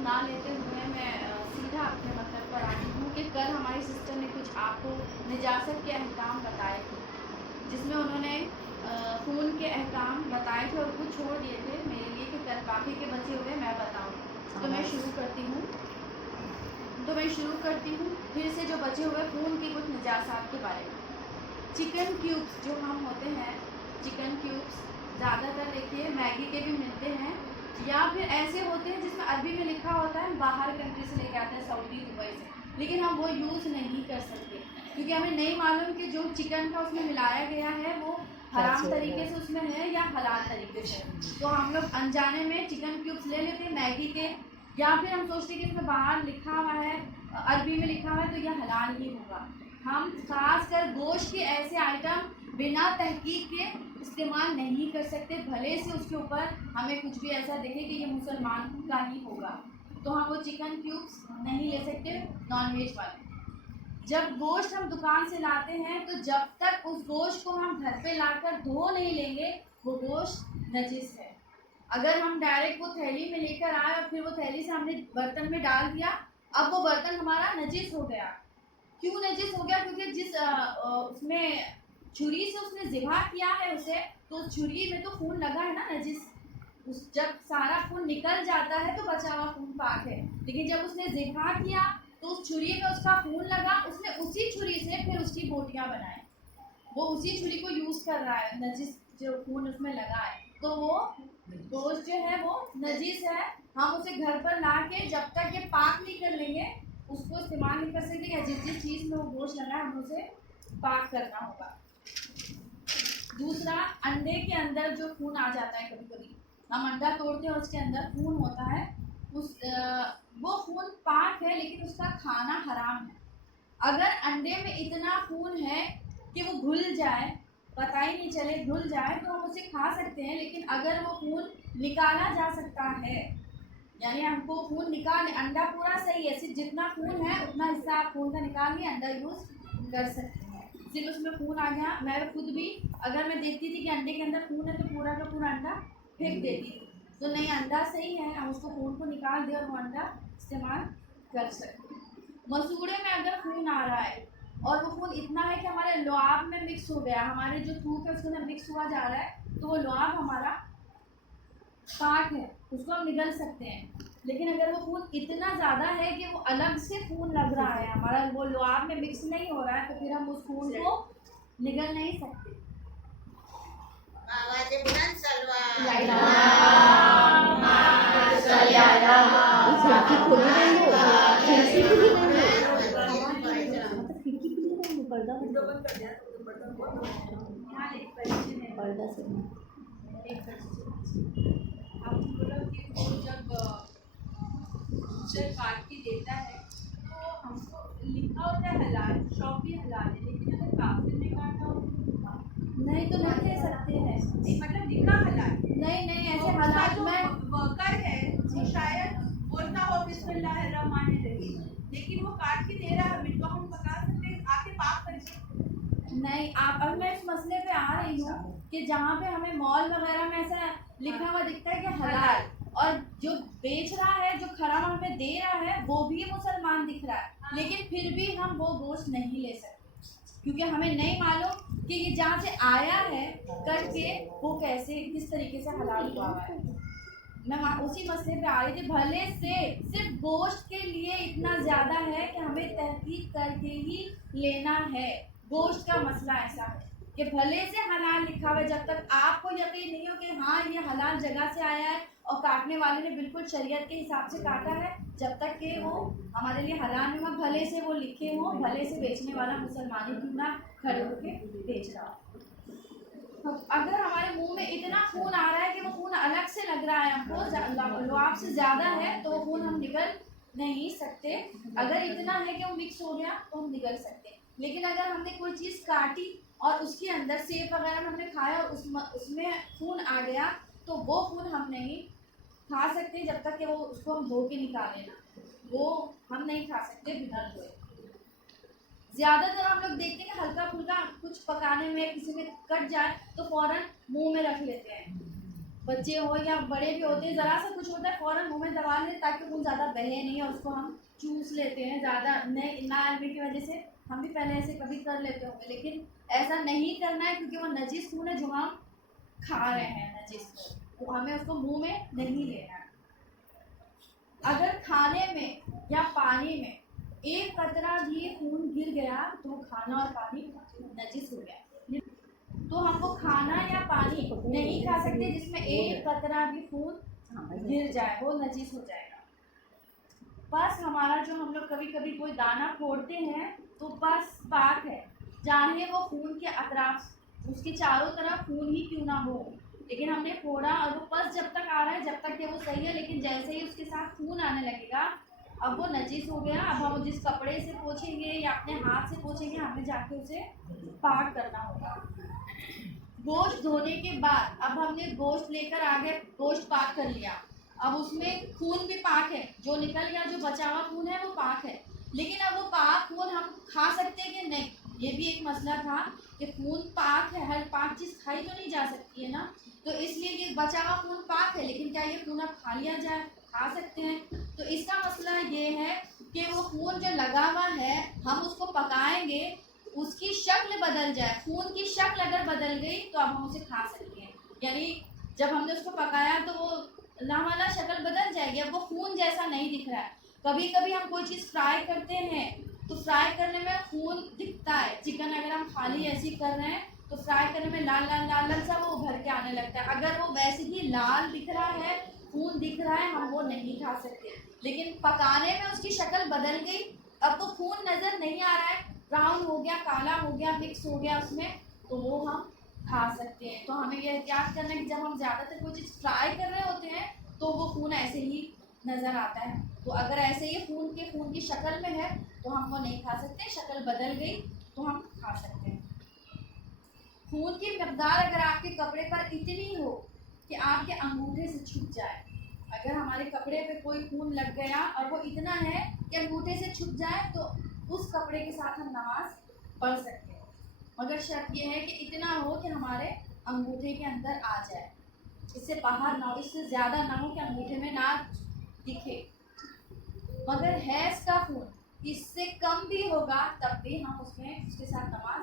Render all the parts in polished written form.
ना लेते हुए मैं सीधा अपने मतलब पर आती हूँ कि कल हमारी सिस्टर ने कुछ आपको निजात के अहकाम बताए थे, जिसमें उन्होंने फ़ोन के अहकाम बताए थे और कुछ छोड़ दिए थे मेरे लिए कि कल बाकी के बचे हुए मैं बताऊँ। तो मैं शुरू करती हूँ फिर से जो बचे हुए फ़ोन की कुछ निजात के बारे में। चिकन क्यूब्स जो हम होते हैं, चिकन क्यूब्स ज़्यादातर देखिए मैगी के भी मिलते हैं, या फिर ऐसे होते हैं जिसमें अरबी में लिखा होता है बाहर कंट्री से लेके आते हैं, सऊदी दुबई से, लेकिन हम वो यूज़ नहीं कर सकते क्योंकि हमें नहीं मालूम कि जो चिकन का उसमें मिलाया गया है वो हराम तरीके से उसमें है या हलाल तरीके से। तो हम लोग अनजाने में चिकन क्यूब्स ले लेते हैं मैगी के, या फिर हम सोचते हैं कि इसमें बाहर लिखा हुआ है, अरबी में लिखा हुआ है तो यह हलाल ही होगा। हम खासकर गोश्त के ऐसे आइटम बिना तहकीक के इस्तेमाल नहीं कर सकते, भले से उसके ऊपर हमें कुछ भी ऐसा दिखे कि ये मुसलमान का ही होगा, तो हम वो चिकन क्यूब्स नहीं ले सकते नॉनवेज वाले। जब गोश्त हम दुकान से लाते हैं तो जब तक उस गोश्त को हम घर पे लाकर धो नहीं लेंगे वो गोश्त नजिस है। अगर हम डायरेक्ट वो थैली में लेकर आए और फिर वो थैली से हमने बर्तन में डाल दिया, अब वो बर्तन हमारा नजिस हो गया। क्यों नजिस हो गया? क्योंकि जिस उसमें छुरी से उसने ज़िबा किया है उसे, तो छुरी में तो खून लगा है ना नजिस। उस जब सारा खून निकल जाता है तो बचा हुआ खून पाक है, लेकिन जब उसने ज़िबा किया तो उस छुरी में उसका खून लगा, उसने उसी छुरी से फिर उसकी बोटियाँ बनाई, वो उसी छुरी को यूज़ कर रहा है, नजिस जो खून उसमें लगा है, तो वो गोश्त जो है वो नजीस है। हम उसे घर पर ला के जब तक ये पाक नहीं कर लेंगे उसको इस्तेमाल नहीं कर सकते, या जिस जिस चीज़ में वो गोश्त लगा है हमें उसे पाक करना होगा। दूसरा, अंडे के अंदर जो खून आ जाता है, कभी कभी हम अंडा तोड़ते हैं उसके अंदर खून होता है, वो खून पाक है लेकिन उसका खाना हराम है। अगर अंडे में इतना खून है कि वो घुल जाए, पता ही नहीं चले घुल जाए, तो हम उसे खा सकते हैं, लेकिन अगर वो खून निकाला जा सकता है, यानी हमको खून निकाल, अंडा पूरा सही है, सिर्फ जितना खून है उतना हिस्सा आप खून का निकाल के अंडा यूज़ कर सकते हैं। सिर्फ उसमें खून आ गया, मैं खुद भी अगर मैं देखती थी कि अंडे के अंदर खून है तो पूरा का पूरा अंडा फेंक देती थी, तो नहीं, अंडा सही है, हम उसको खून को निकाल दे और वो अंडा इस्तेमाल कर सकते हैं। मसूड़े में अगर खून आ रहा है और वो खून इतना है कि हमारे लुआब में मिक्स हो गया, हमारे जो थूक है उसके अंदर मिक्स हुआ जा रहा है, तो वो लुआब हमारा पाक है, उसको हम निगल सकते हैं। लेकिन अगर वो खून इतना ज़्यादा है कि वो अलग से खून लग रहा है हमारा, वो लुआब में मिक्स नहीं हो रहा है, तो फिर हम उस खून को निगल नहीं सकते। हम लोग कि वो जब काट के देता है तो हमको लिखा होता है हलाल, शॉप भी हलाल है, लेकिन अगर काफिर ने काटा हो नहीं तो नहीं ले सकते हैं। नहीं, मतलब लिखा हलाल नहीं, ऐसे हलाल में वर्कर है वो शायद बोलता हो बिस्मिल्लाहिर्रहमानिर्रहीम, लेकिन वो काट के दे रहा है हमें, तो हम बता सकते हैं आके पाक करके नहीं। आप, अब मैं इस मसले पे आ रही हूँ कि जहाँ पे हमें मॉल वगैरह में ऐसा लिखा हुआ दिखता है कि हलाल, और जो बेच रहा है, जो खराब हमें दे रहा है, वो भी मुसलमान दिख रहा है, लेकिन फिर भी हम वो गोश्त नहीं ले सकते क्योंकि हमें नहीं मालूम कि ये जहाँ से आया है करके वो कैसे, किस तरीके से हलाल हुआ है। मैं उसी मसले पे आ रही थी, भले से सिर्फ गोश्त के लिए इतना ज़्यादा है कि हमें तहकीक करके ही लेना है। गोश्त का मसला ऐसा है कि भले से हलाल लिखा हुआ है, जब तक आपको यकीन नहीं हो कि हाँ ये हलाल जगह से आया है और काटने वाले ने बिल्कुल शरीयत के हिसाब से काटा है, जब तक कि वो हमारे लिए हलाल नहीं हुआ, भले से वो लिखे हों, भले से बेचने वाला मुसलमानी क्यों ना खड़े होकर बेच रहा हो। अगर हमारे मुंह में इतना खून आ रहा है कि वो खून अलग से लग रहा है, हमको लुआब से ज़्यादा है, तो वो खून हम निगल नहीं सकते। अगर इतना है कि वो मिक्स हो गया तो हम निगल सकते हैं, लेकिन अगर हमने कोई चीज़ काटी और उसके अंदर सेब वगैरह हमने खाया और उसमें खून आ गया, तो वो खून हम नहीं खा सकते हैं जब तक कि वो उसको हम धो के निकालें ना, वो हम नहीं खा सकते बिना धोए। ज़्यादातर हम लोग देखते हैं कि हल्का फुल्का कुछ पकाने में किसी में कट जाए तो फ़ौरन मुंह में रख लेते हैं, बच्चे हो या बड़े भी होते हैं, ज़रा सा कुछ होता है फ़ौरन मुंह में दबा लेते ताकि खून ज़्यादा बहे नहीं और उसको हम चूस लेते हैं ज़्यादा नहीं ना आने की वजह से। हम भी पहले ऐसे कभी कर लेते होंगे, लेकिन ऐसा नहीं करना है क्योंकि वो नजीस खून है जो हम खा रहे हैं, नजीस खून, तो हमें उसको मुंह में नहीं लेना है। अगर खाने में या पानी में एक कतरा भी खून गिर गया तो खाना और पानी नजिस हो गया। तो हमको खाना या पानी नहीं खा सकते जिसमें एक कतरा भी खून गिर जाए, वो नजिस हो जाएगा। बस हमारा जो हम लोग कभी कभी कोई दाना फोड़ते हैं तो बस पाक है, चाहे वो खून के अतराफ उसके चारों तरफ खून ही क्यों ना हो, लेकिन हमने फोड़ा और वो पस जब तक आ रहा है जब तक कि वो सही है, लेकिन जैसे ही उसके साथ खून आने लगेगा अब वो नजीस हो गया। अब हम जिस कपड़े से पोंछेंगे या अपने हाथ से पोंछेंगे हमें जाके उसे पाक करना होगा। गोश्त धोने के बाद अब हमने गोश्त लेकर आ गए, गोश्त पाक कर लिया, अब उसमें खून भी पाक है, जो निकल गया जो बचा हुआ खून है वो पाक है, लेकिन अब वो पाक खून हम खा सकते हैं कि नहीं, ये भी एक मसला था कि खून पाक है, हर पाक चीज़ खाई तो नहीं जा सकती है ना, तो इसलिए ये बचा हुआ खून पाक है, लेकिन क्या ये खून अब खा लिया जाए, खा सकते हैं। तो इसका मसला ये है कि वो खून जो लगा हुआ है हम उसको पकाएंगे, उसकी शक्ल बदल जाए, खून की शक्ल अगर बदल गई तो अब हम उसे खा सकते हैं। यानी जब हमने उसको पकाया तो वो लावाला शक्ल बदल जाएगी, अब वो खून जैसा नहीं दिख रहा है। कभी कभी हम कोई चीज़ फ्राई करते हैं तो फ्राई करने में खून दिखता है, चिकन अगर हम खाली ऐसे ही कर रहे हैं तो फ्राई करने में लाल लाल लाल लाल सा वो उभर के आने लगता है, अगर वो वैसे ही लाल दिख रहा है, खून दिख रहा है, हम वो नहीं खा सकते। लेकिन पकाने में उसकी शक्ल बदल गई, अब तो खून नज़र नहीं आ रहा है, ब्राउन हो गया, काला हो गया, मिक्स हो गया उसमें, तो वो हम खा सकते हैं। तो हमें यह याद करना है कि जब हम ज़्यादातर कोई चीज़ फ्राई कर रहे होते हैं तो वो खून ऐसे ही नज़र आता है, तो अगर ऐसे ही खून की शक्ल में है तो हम वो नहीं खा सकते, शक्ल बदल गई तो हम खा सकते हैं। खून की मकदार अगर आपके कपड़े पर इतनी हो कि आपके अंगूठे से छुप जाए, अगर हमारे कपड़े पे कोई खून लग गया और वो इतना है कि अंगूठे से छुप जाए तो उस कपड़े के साथ हम नमाज पढ़ सकते हैं, मगर शर्त यह है कि इतना हो कि हमारे अंगूठे के अंदर आ जाए, इससे बाहर ना हो, इससे ज़्यादा ना हो कि अंगूठे में ना दिखे। मगर हैज़ का खून इससे कम भी होगा तब भी हम उसमें उसके साथ नमाज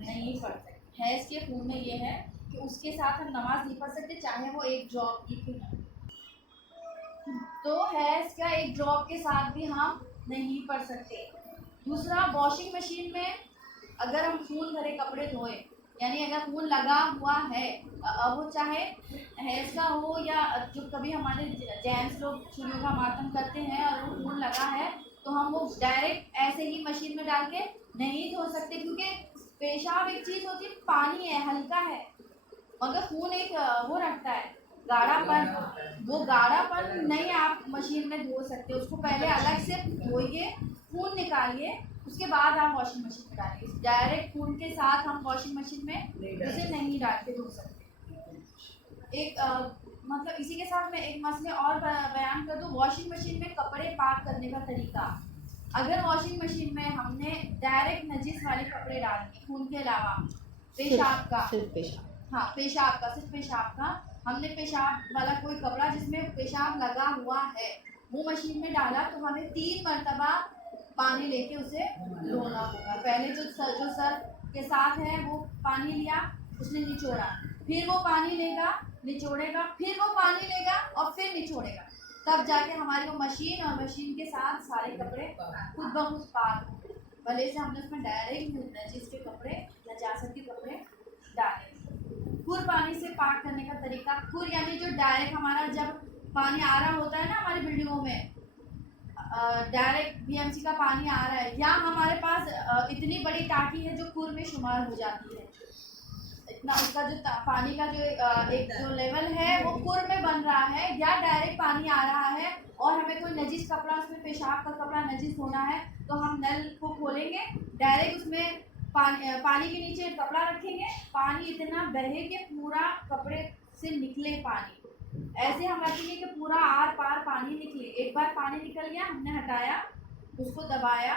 नहीं पढ़ सकते। हैज़ के खून में ये है कि उसके साथ हम नमाज नहीं पढ़ सकते, चाहे वो एक ड्रॉप की क्यों ना। तो हैज़ का एक ड्रॉप के साथ भी हम नहीं पढ़ सकते। दूसरा, वॉशिंग मशीन में अगर हम खून भरे कपड़े धोए, यानी अगर खून लगा हुआ है, वो चाहे हैज़ का हो या जो कभी हमारे जेंट्स लोग चूड़ियों का मातम करते हैं और वो खून लगा है तो हम वो डायरेक्ट ऐसे ही मशीन में डाल के नहीं धो सकते, क्योंकि पेशाब एक चीज़ होती है, पानी है, हल्का है, मगर खून एक वो रखता है गाढ़ापन, वो गाढ़ापन नहीं आप मशीन में धो सकते, उसको पहले अलग से धोइए, खून निकालिए, उसके बाद आप वॉशिंग मशीन में डालिए। डायरेक्ट खून के साथ हम वॉशिंग मशीन में उसे नहीं डाल के धो सकते। एक मतलब इसी के साथ मैं एक मसले और बयान कर दूँ, वॉशिंग मशीन में कपड़े पाक करने का तरीका। अगर वॉशिंग मशीन में हमने डायरेक्ट नजीस वाले कपड़े डाल दिए खून के अलावा, पेशाब का, सिर्फ पेशाब, हाँ पेशाब का, सिर्फ पेशाब का, हमने पेशाब वाला कोई कपड़ा जिसमें पेशाब लगा हुआ है वो मशीन में डाला तो हमें 3 मरतबा पानी लेके उसे धोना होगा। पहले जो सर के साथ है वो पानी लिया, उसने निचोड़ा, फिर वो पानी लेगा, निचोड़ेगा, फिर वो पानी लेगा और फिर निचोड़ेगा, तब जाके हमारी वो मशीन और मशीन के साथ सारे कपड़े खुद ब खुद पाक होंगे। भले से हमने उसमें डायरेक्ट नजीस के कपड़े, नजासत के कपड़े डाले। खुर पानी से पाक करने का तरीका, खुर यानी जो डायरेक्ट हमारा जब पानी आ रहा होता है ना हमारी बिल्डिंगों में, डायरेक्ट बीएमसी का पानी आ रहा है, या हमारे पास इतनी बड़ी टाकी है जो खुर में शुमार हो जाती है, इतना उसका जो पानी का जो एक जो लेवल है वो खुर में बन रहा है, या डायरेक्ट पानी आ रहा है और हमें कोई नजीस कपड़ा, उसमें पेशाब का कपड़ा नजीस होना है तो हम नल को खोलेंगे, डायरेक्ट उसमें पानी के नीचे कपड़ा रखेंगे, पानी इतना बहे कि पूरा कपड़े से निकले पानी, ऐसे हम रखेंगे कि पूरा आर पार पानी निकले। एक बार पानी निकल गया, हमने हटाया, उसको दबाया,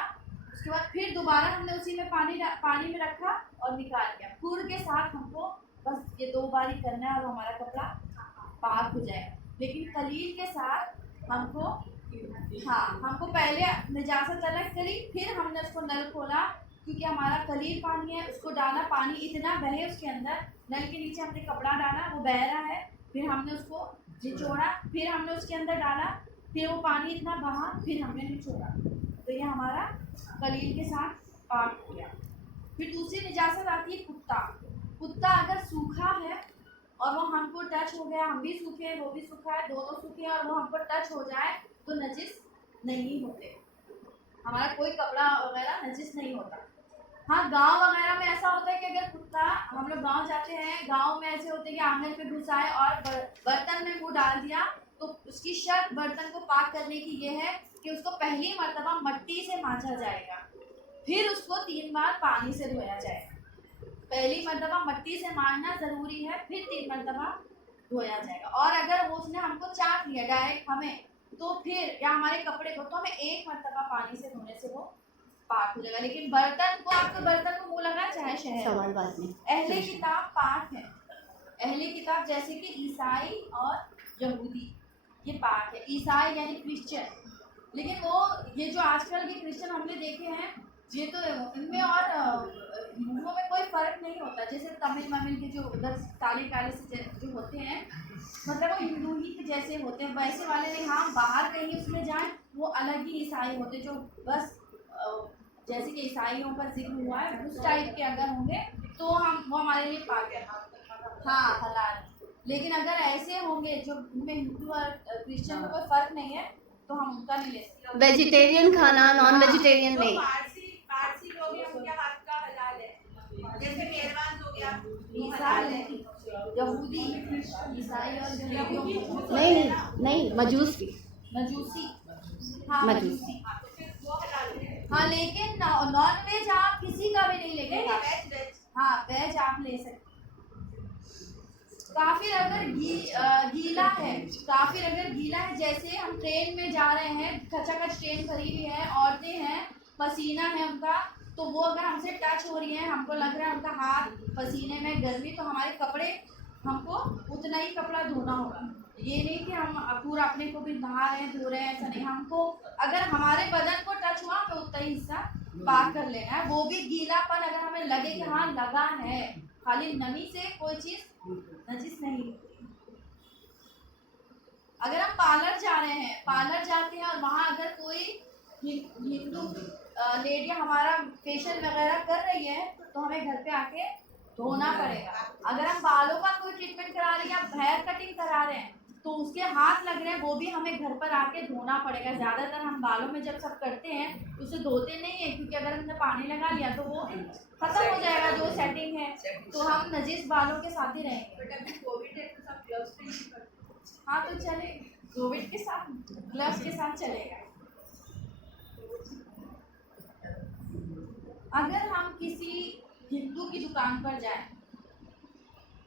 उसके बाद फिर दोबारा हमने उसी में पानी में रखा और निकाल लिया। पूर के साथ हमको बस ये 2 बार ही करना है और हमारा कपड़ा पाक हो जाएगा। लेकिन कलील के साथ हमको पहले निजासत अलग करी, फिर हमने उसको नल खोला, क्योंकि हमारा कलील पानी है, उसको डाला, पानी इतना बहे उसके अंदर, नल के नीचे हमने कपड़ा डाला, वो बह रहा है, फिर हमने उसको निचोड़ा, फिर हमने उसके अंदर डाला, फिर वो पानी इतना बहा, फिर हमने निचोड़ा, तो ये हमारा कलील के साथ पाक हो गया। फिर दूसरी निजासत आती है कुत्ता अगर सूखा है और वो हमको टच हो गया, हम भी सूखे हैं, वो भी सूखा है, दोनों सूखे हैं और वो हमको टच हो जाए तो नजिस नहीं होते, हमारा कोई कपड़ा वगैरह नजिस नहीं होता। हाँ, गांव वगैरह में ऐसा होता है कि अगर कुत्ता, हम लोग गांव जाते हैं, गांव में ऐसे होते हैं कि आंगन पे घुसा है और बर्तन में मुंह डाल दिया, तो उसकी शर्त बर्तन को पाक करने की ये है कि उसको पहली मर्तबा मट्टी से मांजा जाएगा, फिर उसको 3 बार पानी से धोया जाएगा। पहली मर्तबा मट्टी से मांजना ज़रूरी है, फिर 3 मर्तबा धोया जाएगा। और अगर वो उसने हमको चाट लिया डायरेक्ट हमें, तो फिर या हमारे कपड़े को, तो हमें 1 मर्तबा पानी से धोने से वो पाक हो जाएगा। लेकिन बर्तन को, आपको बर्तन को मुँह लगा चाहे शहर, सवाल बात नहीं। अहले किताब पाक है, अहले किताब जैसे कि ईसाई और यहूदी, ये पाक है। ईसाई यानी क्रिश्चियन, लेकिन वो ये जो आजकल के क्रिश्चियन हमने देखे हैं, ये तो इनमें और हिंदुओं में कोई फ़र्क नहीं होता। जैसे तमिल के जो उधर काले काले से जो होते हैं, मतलब वो हिंदू ही के जैसे होते हैं, वैसे वाले नहीं। हाँ, बाहर कहीं उसमें जाएं वो अलग ही ईसाई होते, जो बस जैसे कि ईसाइयों का जिक्र हुआ है उस टाइप के अगर होंगे तो वो हमारे लिए पाक है, हाँ हलाल। लेकिन अगर ऐसे होंगे जो उनमें हिंदू और क्रिश्चियन में कोई फ़र्क नहीं है, तो हम उनका नहीं ले सकते। वेजिटेरियन खाना, नॉन वेजिटेरियन जो नहीं। पारसी लोग हैं उनके हाथ का हलाल है, जैसे मेहरबान हो गया ईसाई, यहूदी, ईसाई और यहूदी नहीं, मजूसी। हाँ मजूसी। वो हलाल है। हाँ, लेकिन नॉन वेज आप किसी का भी नहीं लेके खा सकते। वेज हाँ, वेज आप ले सकते। काफिर अगर गीला है, काफिर अगर गीला है, जैसे हम ट्रेन में जा रहे हैं, खचाखच ट्रेन खड़ी हुई है, औरतें हैं, पसीना है उनका, तो वो अगर हमसे टच हो रही है, हमको लग रहा है उनका हाथ पसीने में, गर्मी, तो हमारे कपड़े, हमको उतना ही कपड़ा धोना होगा। ये नहीं कि हम पूरा अपने को भी नहा रहे हैं, धो रहे हैं, ऐसा नहीं। हमको अगर हमारे बदन को टच हुआ तो उतना ही हिस्सा पाक कर लेना है, वो भी गीलापन अगर हमें लगे कि हाँ लगा है, खाली नमी से कोई चीज़ नजिस नहीं होती। अगर हम पार्लर जा रहे हैं, पार्लर जाते हैं और वहाँ अगर कोई हिंदू लेडी हमारा फेशियल वगैरह कर रही है, तो हमें घर पे आके धोना पड़ेगा। अगर हम बालों का कोई ट्रीटमेंट करा रहे हैं या हेयर कटिंग करा रहे हैं, तो उसके हाथ लग रहे हैं, वो भी हमें घर पर आके धोना पड़ेगा। ज़्यादातर हम बालों में जब सब करते हैं तो उसे धोते नहीं है, क्योंकि अगर हमने पानी लगा लिया तो वो खत्म हो जाएगा जो सेटिंग है, तो हम नजीस बालों के साथ ही रहेंगे। कोविड है तो सब ग्लव्स नहीं करते। हाँ, तो चले, कोविड के साथ ग्लव्स के साथ चलेगा। अगर हम किसी हिंदू की दुकान पर जाएं,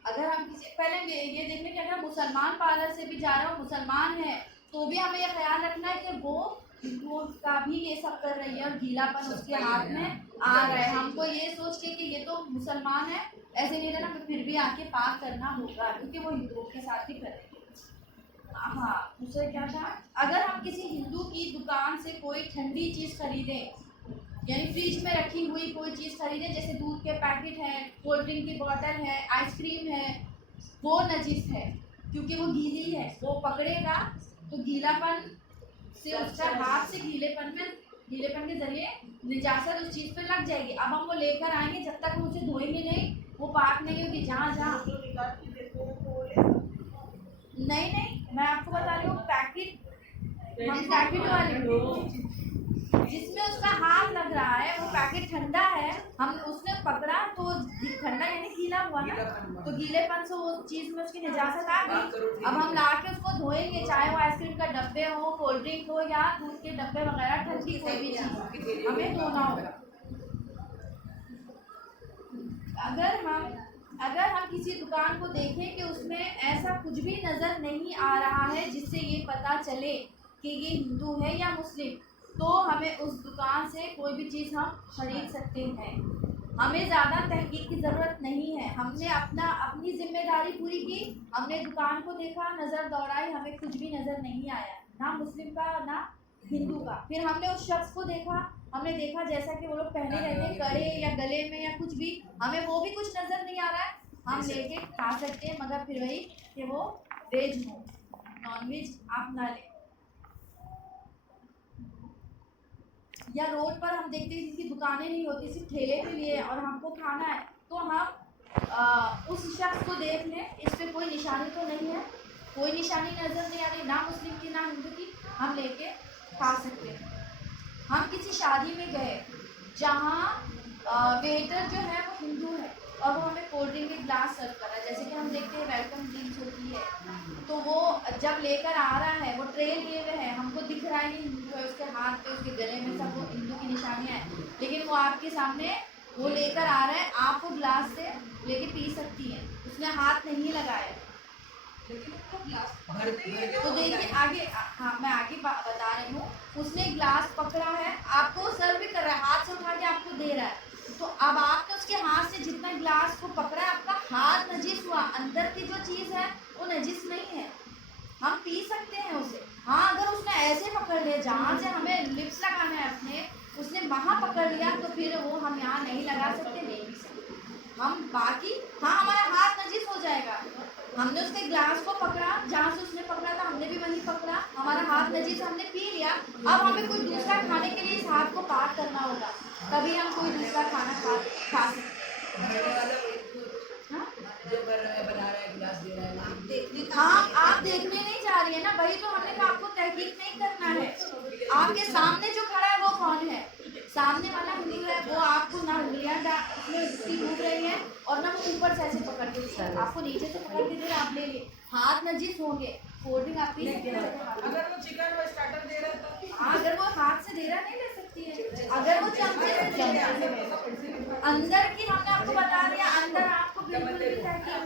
अगर हम किसी, पहले ये देखने कि अगर मुसलमान पार्लर से भी जा रहे हो, मुसलमान है, तो भी हमें यह ख्याल रखना है कि वो हिंदुओं का भी ये सब कर रही है और गीलापन उसके हाथ में आ रहा है। हमको ये सोच के कि ये तो मुसलमान है, ऐसे नहीं रहना, फिर भी आके पाक करना होगा, क्योंकि वो हिंदुओं के साथ ही करेंगे। हाँ, दूसरा क्या था, अगर हम किसी हिंदू की दुकान से कोई ठंडी चीज़ खरीदें, यानी फ्रिज में रखी हुई कोई चीज़ खरीदें, जैसे दूध के पैकेट है, कोल्ड ड्रिंक की बोतल है, आइसक्रीम है, वो नजीस है, क्योंकि वो गीली है, वो पकड़ेगा तो गीलापन से उसका हाथ से गीलेपन के जरिए निजासत उस चीज़ पे लग जाएगी। अब हम वो लेकर आएंगे, जब तक हम उसे धोएंगे नहीं, वो पाक नहीं होगी। जहाँ नहीं, मैं आपको बता रही हूँ, पैकेट, हम पैकेट वाले जिसमें उसका हाथ लग रहा है, वो पैकेट ठंडा है, हम उसने पकड़ा तो ठंडा यानी गीला हुआ ना, तो गीलेपन से वो चीज़ में उसकी निजासत आ गई। अब हम ला के उसको धोएंगे, चाहे वो आइसक्रीम का डब्बे हो, कोल्ड ड्रिंक हो, या दूध के डब्बे वगैरह, ठंडी कोई भी चीज़ हमें धोना होगा। अगर हम अगर हम किसी दुकान को देखें कि उसमें ऐसा कुछ भी नज़र नहीं आ रहा है जिससे ये पता चले कि ये हिंदू है या मुस्लिम, तो हमें उस दुकान से कोई भी चीज़ हम खरीद सकते हैं। हमें ज़्यादा तहकीक की ज़रूरत नहीं है। हमने अपनी जिम्मेदारी पूरी की, हमने दुकान को देखा, नज़र दौड़ाई, हमें कुछ भी नज़र नहीं आया, ना मुस्लिम का ना हिंदू का। फिर हमने उस शख्स को देखा, हमने देखा जैसा कि वो लोग पहने रहते हैं कड़े या गले में या कुछ भी, हमें वो भी कुछ नज़र नहीं आ रहा है, हम लेके खा सकते हैं, मगर फिर वही कि वो वेज हो, नॉन वेज आप ना लें। या रोड पर हम देखते हैं जिनकी दुकानें नहीं होती, सिर्फ ठेले के लिए और हमको खाना है, तो हम उस शख्स को देख लें, इस पर कोई निशानी तो नहीं है, कोई निशानी नज़र नहीं आ रही, ना मुस्लिम की ना हिंदू की, हम लेके खा सकते हैं। हम किसी शादी में गए जहाँ वेटर जो है वो हिंदू है और वो हमें कोल्ड ड्रिंक के ग्लास सर्व कर रहा है, जैसे कि हम देखते हैं वेलकम ड्रिंक्स होती है, तो वो जब लेकर आ रहा है, वो ट्रे लिए हुए है, हमको दिख रहा है कि हिंदू है, उसके हाथ पे उसके गले में सब वो हिंदू की निशानियाँ हैं, लेकिन वो आपके सामने वो लेकर आ रहा है, आप वो ग्लास से लेके पी सकती हैं, उसने हाथ नहीं लगाया। तो देखिए आगे, हाँ मैं आगे बता रही हूँ, उसने ग्लास पकड़ा है, आपको सर्व भी कर रहा है, हाथ से उठा के आपको दे रहा है, तो अब आपने उसके हाथ से जितना ग्लास को पकड़ा है, आपका हाथ नजिस हुआ, अंदर की जो चीज़ है वो नजिस नहीं है, हम पी सकते हैं उसे। हाँ अगर उसने ऐसे पकड़ लिया जहाँ से हमें लिप्स लगाना है अपने, उसने वहाँ पकड़ लिया, तो फिर वो हम यहाँ नहीं लगा सकते, नहीं पी सकते हम। बाकी हाँ हमारा हाथ नजिस हो जाएगा, हमने उसके ग्लास को पकड़ा, जहाँ से उसने पकड़ा था हमने भी वहीं पकड़ा, हमारा हाथ नजीस, हमने पी लिया, अब हमें कोई दूसरा खाने के लिए इस हाथ को पाक करना होगा, तभी हम कोई दूसरा खाना खा सकते हैं। हाँ आप देखने नहीं जा रही है ना, वही तो हमने कहा, आपको तहकीक नहीं करना है, आपके सामने जो खड़ा है वो कौन है, सामने वाला हिंदू है, वो आपको ना उंगलियां डूब रही है और ना वो ऊपर से ऐसे पकड़ के, आपको नीचे से पकड़ के दे रहे, आप ले लिए, हाथ नजीस होंगे, कोल्ड ड्रिंक आप पी सकते हैं। अगर वो चिकन वो स्टार्टर दे रहा है तो हाँ अगर वो हाथ से दे रहा नहीं ले सकती है, अगर वो चमचे से दे रहा है, अंदर की हमने आपको बता दिया, अंदर आपको बिल्कुल भी तहकीक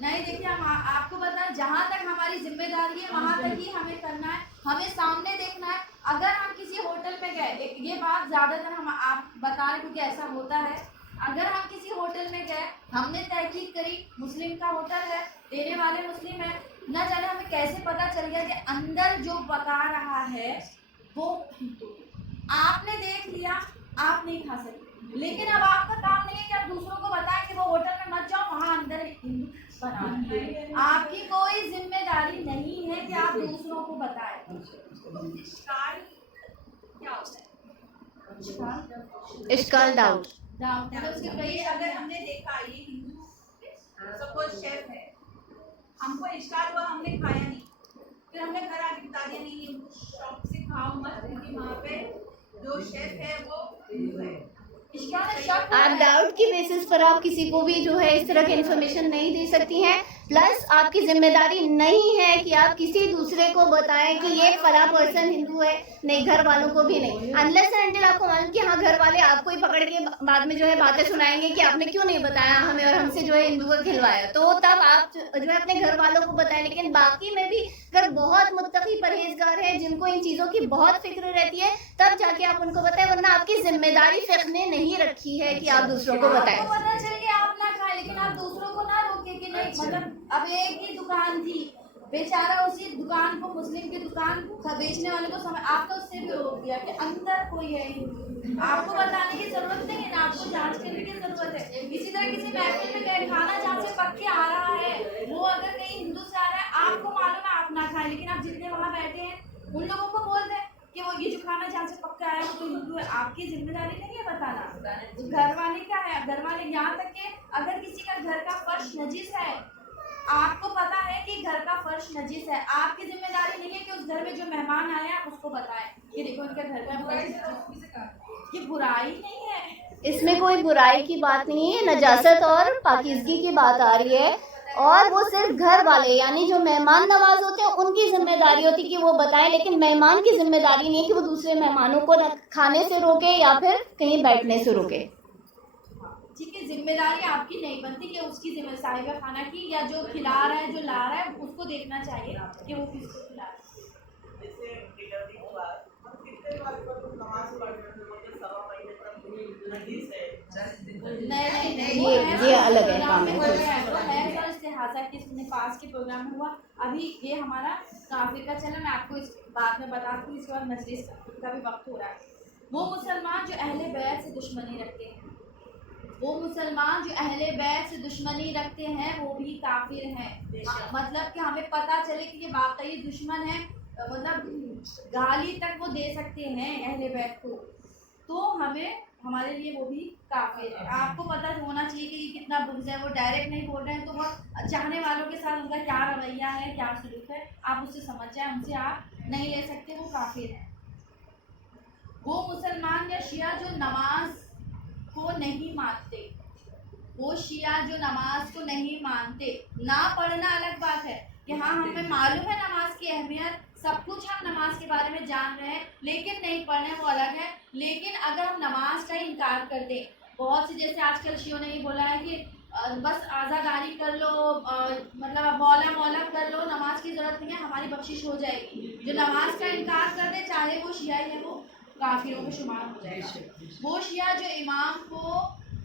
नहीं। देखिए हम आपको बताएं, जहाँ तक हमारी जिम्मेदारी है वहाँ तक ही हमें करना है, हमें सामने देखना है। अगर हम किसी होटल पे गए, ये बात ज़्यादातर हम आप बता रहे क्योंकि ऐसा होता है, अगर हम किसी होटल में गए, हमने तहकीक करी मुस्लिम का होटल है, देने वाले मुस्लिम है, न जाने हमें कैसे पता चल गया कि अंदर जो पका रहा है वो आपने देख लिया, आप नहीं खा सकते, लेकिन अब आपका काम नहीं है कि आप दूसरों को बताएं कि वो होटल में मत जाओ, वहाँ अंदर हिंदू बना, आपकी कोई जिम्मेदारी नहीं है कि आप दूसरों को बताएं। इश्काल क्या होता है? इश्काल डाउट। उसके कई अगर हमने देखा ये हिंदू सपोज शेफ है, हमको इश्काल हुआ, हमने खाया नहीं, फिर हमने घर आके बता दिया नहीं ये शॉप से खाओ मत, क्योंकि वहाँ पे जो शेफ है वो हिंदू है। आप डाउट की बेसिस पर आप किसी को भी जो है इस तरह की इन्फॉर्मेशन नहीं दे सकती हैं। प्लस आपकी जिम्मेदारी नहीं है कि आप किसी दूसरे को बताएं कि ये फला पर्सन हिंदू है, नहीं, घर वालों को भी नहीं, अनलेस एंड अनटिल आपको मालूम कि हाँ घर वाले आपको ही पकड़ के बाद में जो है बातें सुनाएंगे कि आपने क्यों नहीं बताया हमें और हमसे जो है हिंदू को खिलवाया, तो तब आप जो है अपने घर वालों को बताएं। लेकिन बाकी में भी अगर बहुत मुत्तकी परहेजगार है जिनको इन चीज़ों की बहुत फिक्र रहती है, तब जाके आप उनको बताएं, वरना आपकी जिम्मेदारी फिक्र ने नहीं रखी है कि आप दूसरों को बताएं। आपको पता चल गया आप ना खाएं, लेकिन आप दूसरों को ना रोके कि नहीं, मतलब अब एक ही दुकान थी, बेचारा उसी दुकान को, मुस्लिम की दुकान बेचने वाले को समझ, आपने उससे भी रोक दिया कि अंदर कोई है हिंदू, आपको बताने की जरूरत नहीं है ना, आपको जांच करने की जरूरत है। इसी तरह किसी महफिल में गए, खाना जहाँ से पक के आ रहा है वो अगर कहीं हिंदू से आ रहा है, आपको मालूम है आप ना खाएं, लेकिन आप जितने वहाँ बैठे हैं उन लोगों को बोल दें कि वो ये जो खाना जहाँ से पक्का आया वो तो हिंदू है, आपकी जिम्मेदारी नहीं है बताना, घर वाले का है। घर वाले यहाँ तक कि अगर किसी का घर का फर्श नजीस है, आपको पता है कि घर का फर्श नजीस है, आपकी जिम्मेदारी नहीं है कि उस घर में जो मेहमान आए आप उसको बताएं कि देखो उनके घर का फर्श, ये बुराई नहीं है, इसमें कोई बुराई की बात नहीं है, नजासत और पाकीज़गी की बात आ रही है, और वो सिर्फ घर वाले यानी जो मेहमान नवाज होते हैं उनकी जिम्मेदारी होती है कि वो बताएं, लेकिन मेहमान की जिम्मेदारी नहीं है कि वो दूसरे मेहमानों को खाने से रोके या फिर कहीं बैठने से रोके। ठीक है, जिम्मेदारी आपकी नहीं बनती कि उसकी साहिब खाना की, या जो खिला रहा है जो ला रहा है उसको देखना चाहिए कि वो किसको खिला रहा है। जैसे डिलीवरी हुआ हम कितने बार को नमाज पढ़ने में मुझे सवा महीने तक हदीस है नहीं ये अलग है काम है। है इस्तिहासा की पास के प्रोग्राम में हुआ। अभी ये हमारा काफिर का चला, मैं आपको इस बात में बताती हूँ, इसके बाद मजलिस का भी वक्त हो रहा है। वो मुसलमान जो अहले बैत से दुश्मनी रखते हैं, वो मुसलमान जो अहले बैत से दुश्मनी रखते हैं वो भी काफिर हैं। मतलब कि हमें पता चले कि ये वाकई दुश्मन है, मतलब गाली तक वो दे सकते हैं अहले बैत को, तो हमें हमारे लिए वो भी काफिर है। आपको पता होना चाहिए कि ये कितना बुग़्ज़ है। वो डायरेक्ट नहीं बोल रहे हैं तो वो चाहने वालों के साथ उनका क्या रवैया है, क्या सलूक है, आप उससे समझ जाए, उनसे आप नहीं ले सकते, वो काफिर है। वो मुसलमान या शिया जो नमाज को नहीं मानते, वो शिया जो नमाज को नहीं मानते, ना पढ़ना अलग बात है कि हाँ हमें मालूम है नमाज की अहमियत, सब कुछ हम नमाज के बारे में जान रहे हैं, लेकिन नहीं पढ़ने वो अलग है। लेकिन अगर हम नमाज का इनकार कर दें, बहुत से जैसे आजकल शियों ने ये बोला है कि बस आज़ादारी कर लो, मतलब मौला मौला कर लो, नमाज की ज़रूरत नहीं है, हमारी बख्शिश हो जाएगी। जो नमाज का इनकार कर दे, चाहे वो शिया ही है, वो काफिरों में शुमार हो जाएगा। वो शिया जो इमाम को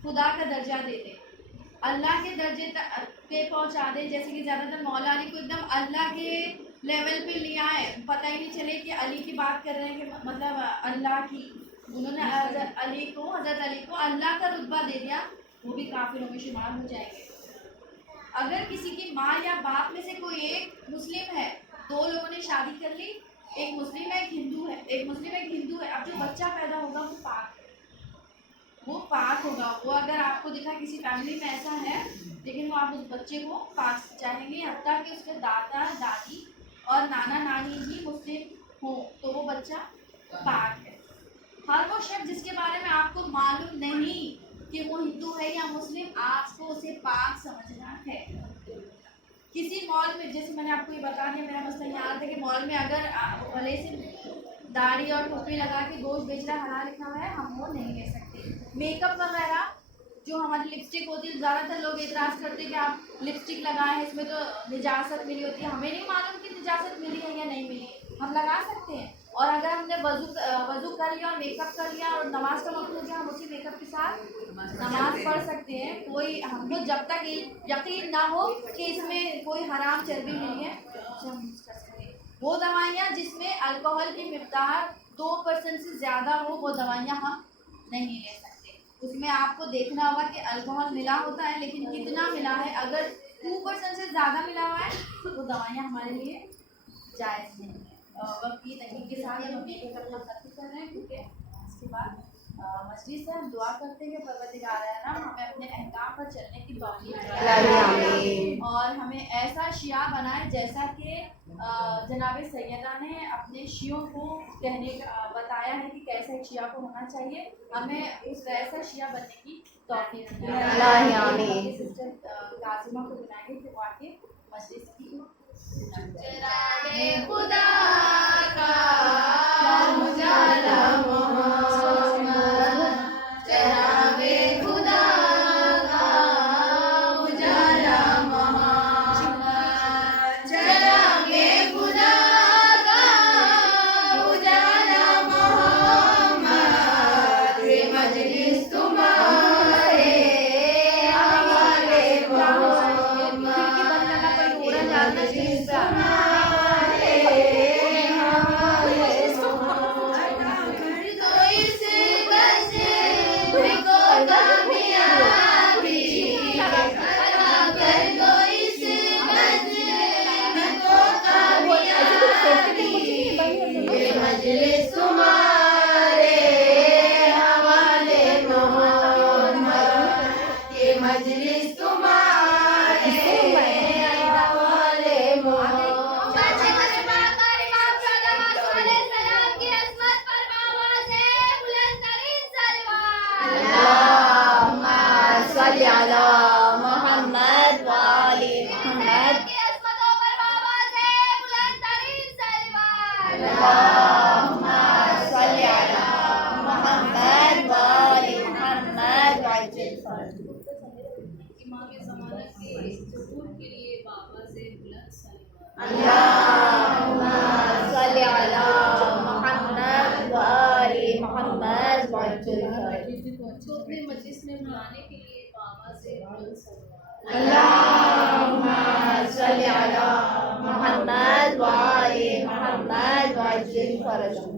खुदा का दर्जा दे दे, अल्लाह के दर्जे पे पहुंचा दे, जैसे कि ज़्यादातर मौला अली को एकदम अल्लाह के लेवल पे लिया है, पता ही नहीं चले कि अली की बात कर रहे हैं कि मतलब अल्लाह की, उन्होंने हज़रत अली को अल्लाह का रुतबा दे दिया, वो भी काफिरों में शुमार हो जाएंगे। अगर किसी की माँ या बाप में से कोई एक मुस्लिम है, दो लोगों ने शादी कर ली, एक मुस्लिम है एक हिंदू है, एक मुस्लिम एक हिंदू है, अब जो बच्चा पैदा होगा वो पाक है, वो पाक होगा। वो अगर आपको दिखा किसी फैमिली में ऐसा है, लेकिन वो आप उस बच्चे को पाक चाहेंगे, अब तक कि उसके दादा दादी और नाना नानी ही मुस्लिम हो, तो वो बच्चा पाक है। हर वो शख्स जिसके बारे में आपको मालूम नहीं कि वो हिंदू है या मुस्लिम, आपको उसे पाक समझना है। किसी मॉल में, जैसे मैंने आपको ये बता दिया, मेरा मसला यहाँ था कि मॉल में अगर भले से दाढ़ी और टोपी लगा के गोश्त बेच रहा हलाल लिखा हुआ है, हम वो नहीं ले सकते। मेकअप वगैरह जो हमारी लिपस्टिक होती है, ज़्यादातर लोग एतराज़ करते हैं कि आप लिपस्टिक लगाए हैं, इसमें तो निजासत मिली होती है, हमें नहीं मालूम कि निजासत मिली है या नहीं मिली है, हम लगा सकते हैं। और अगर हमने वज़ू कर लिया और मेकअप कर लिया और नमाज का वक्त हो गया, हम उसी मेकअप के साथ नमाज पढ़ सकते हैं। कोई हमको जब तक यकीन ना हो कि इसमें कोई हराम चर्बी मिली है, हम यूज़ कर सकते हैं। वो दवाइयाँ जिसमें अल्कोहल की मिक़दार 2% से ज़्यादा हो, वो दवाइयाँ हम नहीं ले सकते। उसमें आपको देखना होगा कि अल्कोहल मिला होता है, लेकिन कितना मिला है। अगर 2% से ज़्यादा मिला हुआ है तो वो दवाइयाँ हमारे लिए जायज़ नहीं है। वक्त की तकनीक के साथ हम अपने अपना खत्म कर रहे हैं, क्योंकि इसके बाद मस्जिद से हम दुआ करते हैं कि परवरदिगार आलम हमें अपने अहकाम पर चलने की तौफीक दे और हमें ऐसा शिया बनाए जैसा कि जनाब सैयदा ने अपने शियों को कहने का बताया है कि कैसे एक शिया को होना चाहिए। हमें उस वैसा शिया बनने की तौफीक दे। सिस्टर कासिमा को बुलाएंगे कि वो आके मस्जिद की खुदा का उजाला मोहम्मद, चरागे खुदा का उजाला मोहम्मद, चरागे खुदा का उजाला मोहम्मद, ये मजलिस तुम्हारे हवाले मोहम्मद, खिड़की बंद करना कोई उड़ा जाता है मजलिस तुम्हारे हवाले मोहम्मद, ये मजलिस तुम्हारे हवाले मोहम्मद। सल्ली अला मोहम्मद व आले मोहम्मद। सल्ली अला मोहम्मद व आले मोहम्मद। अल्लाहुम्मा सल्ली अला मुहम्मद व आले मुहम्मद वअज्जिल फरजहum।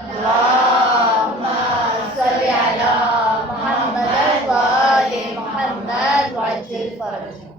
अल्लाहुम्मा सल्ली अला मुहम्मद व आले मुहम्मद वअज्जिल फरजहum।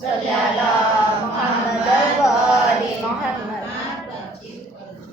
सल्ली अला मुहम्मद व आले मुहम्मद।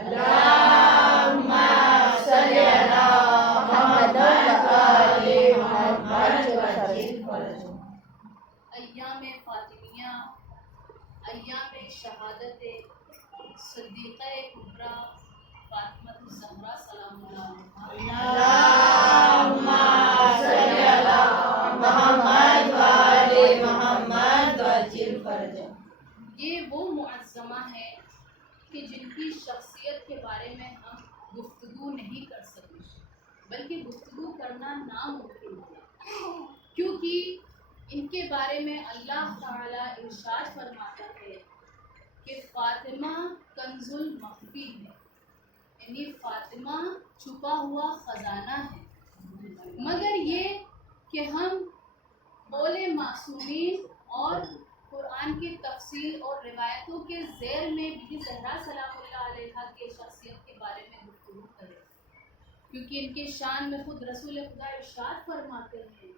अल्लाहुम्मा सल्ली अला मुहम्मद व आले मुहम्मद वअज्जिल फरजहum। अय्याम फातिमिया, अय्याम शहादत सिद्दीक़ा कुबरा फातिमा ज़हरा सलामुल्लाह अल्लाहुम्मा सल्ली अला मुहम्मद व आले मुहम्मद वअज्जिल फरजहum। ये वो मुअज़्ज़मा है कि जिनकी शख्सियत के बारे में हम गुफ्तगू नहीं कर सकते, बल्कि गुफ्तगू करना नामुमकिन है, क्योंकि इनके बारे में अल्लाह ताला इरशाद फरमाता है कि फ़ातिमा कंजुल मख्फी है, यानी फ़ातिमा छुपा हुआ ख़जाना है। मगर ये कि हम बोले मासूमीन और कुरान की तफसील और रिवायतों के ज़ेर में बीबी ज़हरा सलामुल्लाह अलैहा के शख्सियत के बारे में गुफ्तगू करें, क्योंकि इनके शान में खुद रसूल खुदा इरशाद फरमाते हैं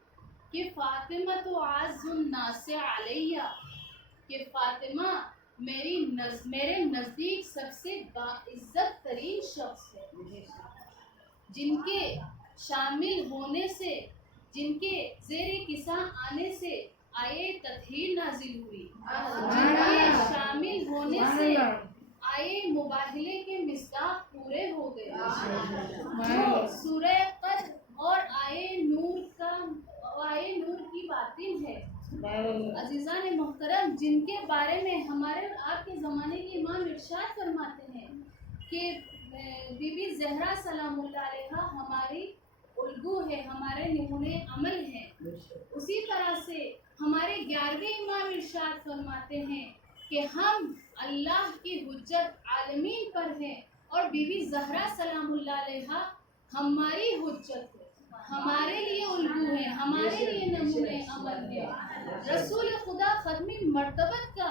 कि फ़ातिमा तो आज़ुन नासे अलैया, कि फ़ातिमा मेरे नज़दीक सबसे बाइज़्ज़त तरीन शख्स है, जिनके शामिल होने से, जिनके ज़ेरे किसा आने से आये तत्हीर नाजिल हुई, जिनके शामिल होने से आये मुबाहिले के मिस्दाक पूरे हो गए, जो सूरह क़द्र और आये नूर की बातिन है। अजीज़ान मोहतरम, जिनके बारे में हमारे और आपके ज़माने के इमाम इरशाद फरमाते हैं कि बीबी ज़हरा सलामुल्लाह अलैहा हमारी उल्गू है, हमारे नमूने अमल हैं। उसी तरह से हमारे 11वें इमाम इरशाद फरमाते हैं कि हम अल्लाह की हुज्जत आलमीन पर हैं और बीबी ज़हरा सलामुल्लाह अलैहा हमारी हुज्जत है, हमारे लिए उल्गू है, हमारे लिए नमूने अमल है। रसूल खुदा ख़त्मी मर्तबत का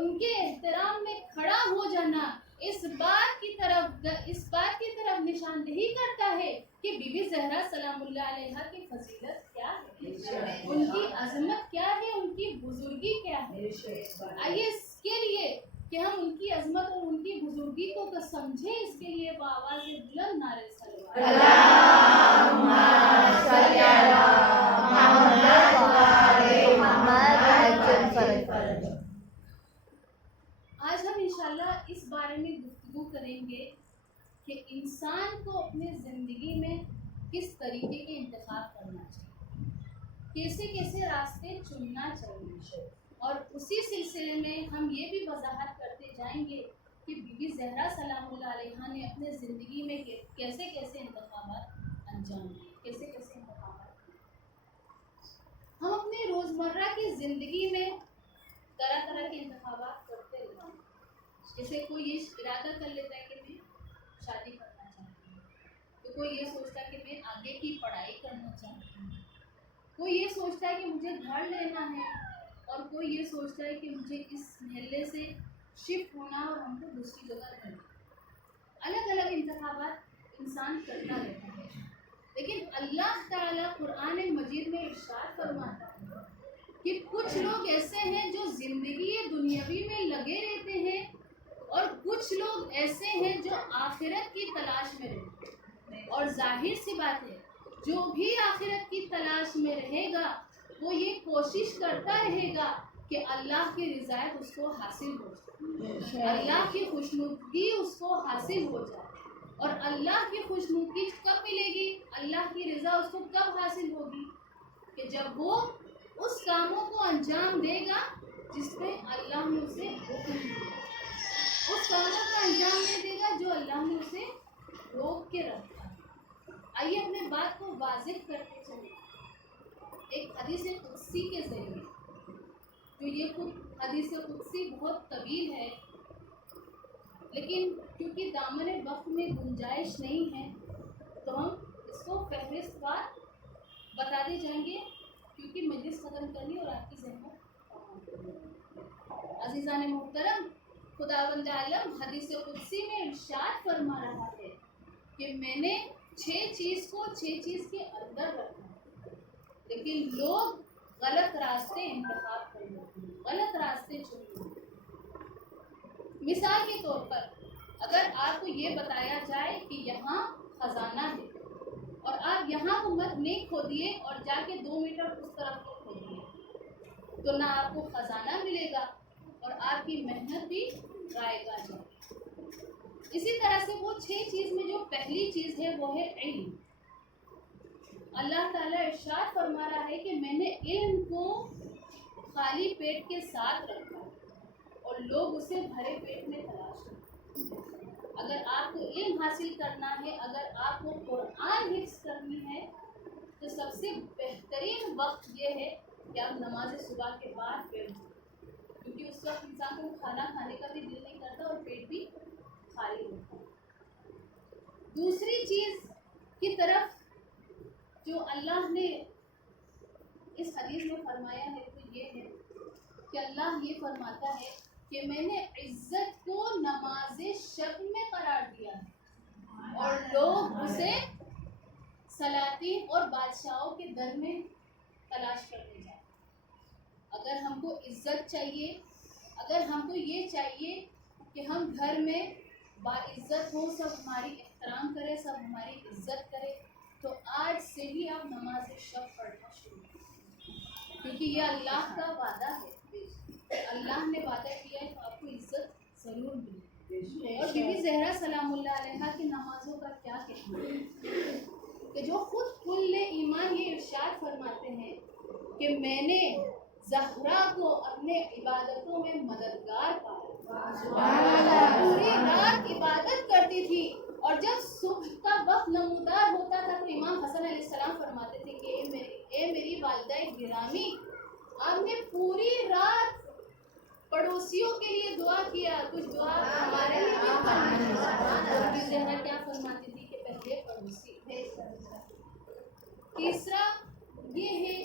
उनके एहतराम में खड़ा हो जाना इस बात की तरफ निशानदेही करता है कि बीबी ज़हरा सलामुल्लाह अलैहा की फजीलत क्या है, उनकी अजमत क्या है, उनकी बुजुर्गी क्या है। आइए इसके लिए कि हम उनकी अजमत और उनकी बुजुर्गी को समझें, इसके लिए आवाज़ बुलंद नारे सलवात। अल्लाहुम्मा सल्ली अला मुहम्मद व आले मुहम्मद वअज्जिल फरजहum। आज हम इंशाल्लाह इस बारे में गुफ्तगू करेंगे कि इंसान को अपने ज़िंदगी में किस तरीके के इंतखाब करना चाहिए, कैसे कैसे रास्ते चुनना चाहिए, और उसी सिलसिले में हम ये भी वजाहत करते जाएंगे कि बीबी ज़हरा सलामुल्लाह अलैहा ने अपने ज़िंदगी में कैसे कैसे इंतखाबात अंजाम दिए, कैसे कैसे इंतखाबात। हम अपने रोज़मर्रा की ज़िंदगी में तरह तरह के इंतखाबात करते रहते हैं। जैसे कोई ये इरादा कर लेता है कि मैं शादी करना चाहती हूँ, तो कोई ये सोचता है कि मैं आगे की पढ़ाई करना चाहती हूँ, कोई ये सोचता है कि मुझे घर लेना है, और कोई ये सोचता है कि मुझे इस मोहल्ले से शिफ्ट होना और हमको दूसरी जगह रहना। अलग अलग इंतखाबात इंसान करता रहता है, लेकिन अल्लाह ताला कुरान मजीद में इरशाद फरमाता है कि कुछ लोग ऐसे हैं जो ज़िंदगी दुनियावी में लगे रहते हैं, और कुछ लोग ऐसे हैं जो आखिरत की तलाश में रहते हैं। और जाहिर सी बात है, जो भी आखिरत की तलाश में रहेगा वो ये कोशिश करता रहेगा कि अल्लाह की रिज़ायत उसको हासिल हो जाए, अल्लाह की खुशनुदगी उसको हासिल हो जाए। और अल्लाह की खुशनुदगी कब मिलेगी, अल्लाह की रज़ा उसको कब हासिल होगी, कि जब वो उस कामों को अंजाम देगा जिसमें अल्लाह ने उसे हुक्म दिया, उस कामों का अंजाम नहीं देगा जो अल्लाह ने उसे रोक के रखा है। आइए अपने बात को वाज़िह करते चले एक हदीस कुदसी के ज़रिए। तो ये हदीस कुदसी बहुत तवील है, लेकिन क्योंकि दामन वक्त में गुंजाइश नहीं है तो हम इसको फहरिस्तवार बताते जाएंगे, क्योंकि मजलिस ख़त्म करनी और आपकी ज़हमत अज़ीज़ान मोहतरम, खुदावंद आलम हदीस कुदसी में इरशाद फरमा रहा है कि मैंने 6 चीज़ को 6 चीज़ के अंदर रखा, लेकिन लोग गलत रास्ते इंतखाब कर लेते हैं, गलत रास्ते चुनते हैं। मिसाल के तौर पर अगर आपको ये बताया जाए कि यहाँ खजाना है और आप यहाँ को मत नहीं खोदिए और जाके 2 मीटर उस तरफ को खोदिए, तो ना आपको खजाना मिलेगा और आपकी मेहनत भी जाएगा जाएगी। इसी तरह से वो 6 चीज़ में जो पहली चीज़ है वो है इल्म। अल्लाह ताला इरशाद फरमा रहा है कि मैंने इल्म को खाली पेट के साथ रखा और लोग उसे भरे पेट में तलाश करते। अगर आपको इल्म हासिल करना है, अगर आपको कुरान हिफ्ज़ करनी है, तो सबसे बेहतरीन वक्त ये है कि आप नमाज सुबह के बाद बैठ जाए, क्योंकि उस वक्त इंसान को खाना खाने का भी दिल नहीं करता और पेट भी खाली होता है। दूसरी चीज़ की तरफ जो अल्लाह ने इस हदीस में फरमाया है तो ये है कि अल्लाह ये फरमाता है कि मैंने इज्जत को नमाज शब में करार दिया है और लोग उसे सलातीन और बादशाहों के दर में तलाश करने जाए। अगर हमको इज्जत चाहिए, अगर हमको ये चाहिए कि हम घर में बाइज्जत हो, सब हमारी एहतराम करें, सब हमारी इज्जत करें, तो आज से ही आप नमाज शब पढ़ना शुरू करें, क्योंकि ये अल्लाह का वादा है। अल्लाह ने वादा किया है तो आपको इज्जत ज़रूर मिलेगी। और बीबी ज़हरा सलामुल्लाह अलैहा की नमाज़ों का क्या कहना है कि जो खुद कुल्ले ईमान ये इरशाद फरमाते हैं कि मैंने ज़हरा को अपने इबादतों में मददगार पाया, पूरी रात इबादत करती थी, और जब सुबह का वक्त नमूदार होता था तो इमाम हसन अलैहिस्सलाम फरमाते थे कि ए मेरी वालिदा गिरामी, आपने पूरी रात पड़ोसियों के लिए दुआ किया, कुछ दुआ हमारे लिए भी करना चाहिए। क्या फरमाती थी कि पहले पड़ोसी। तीसरा ये है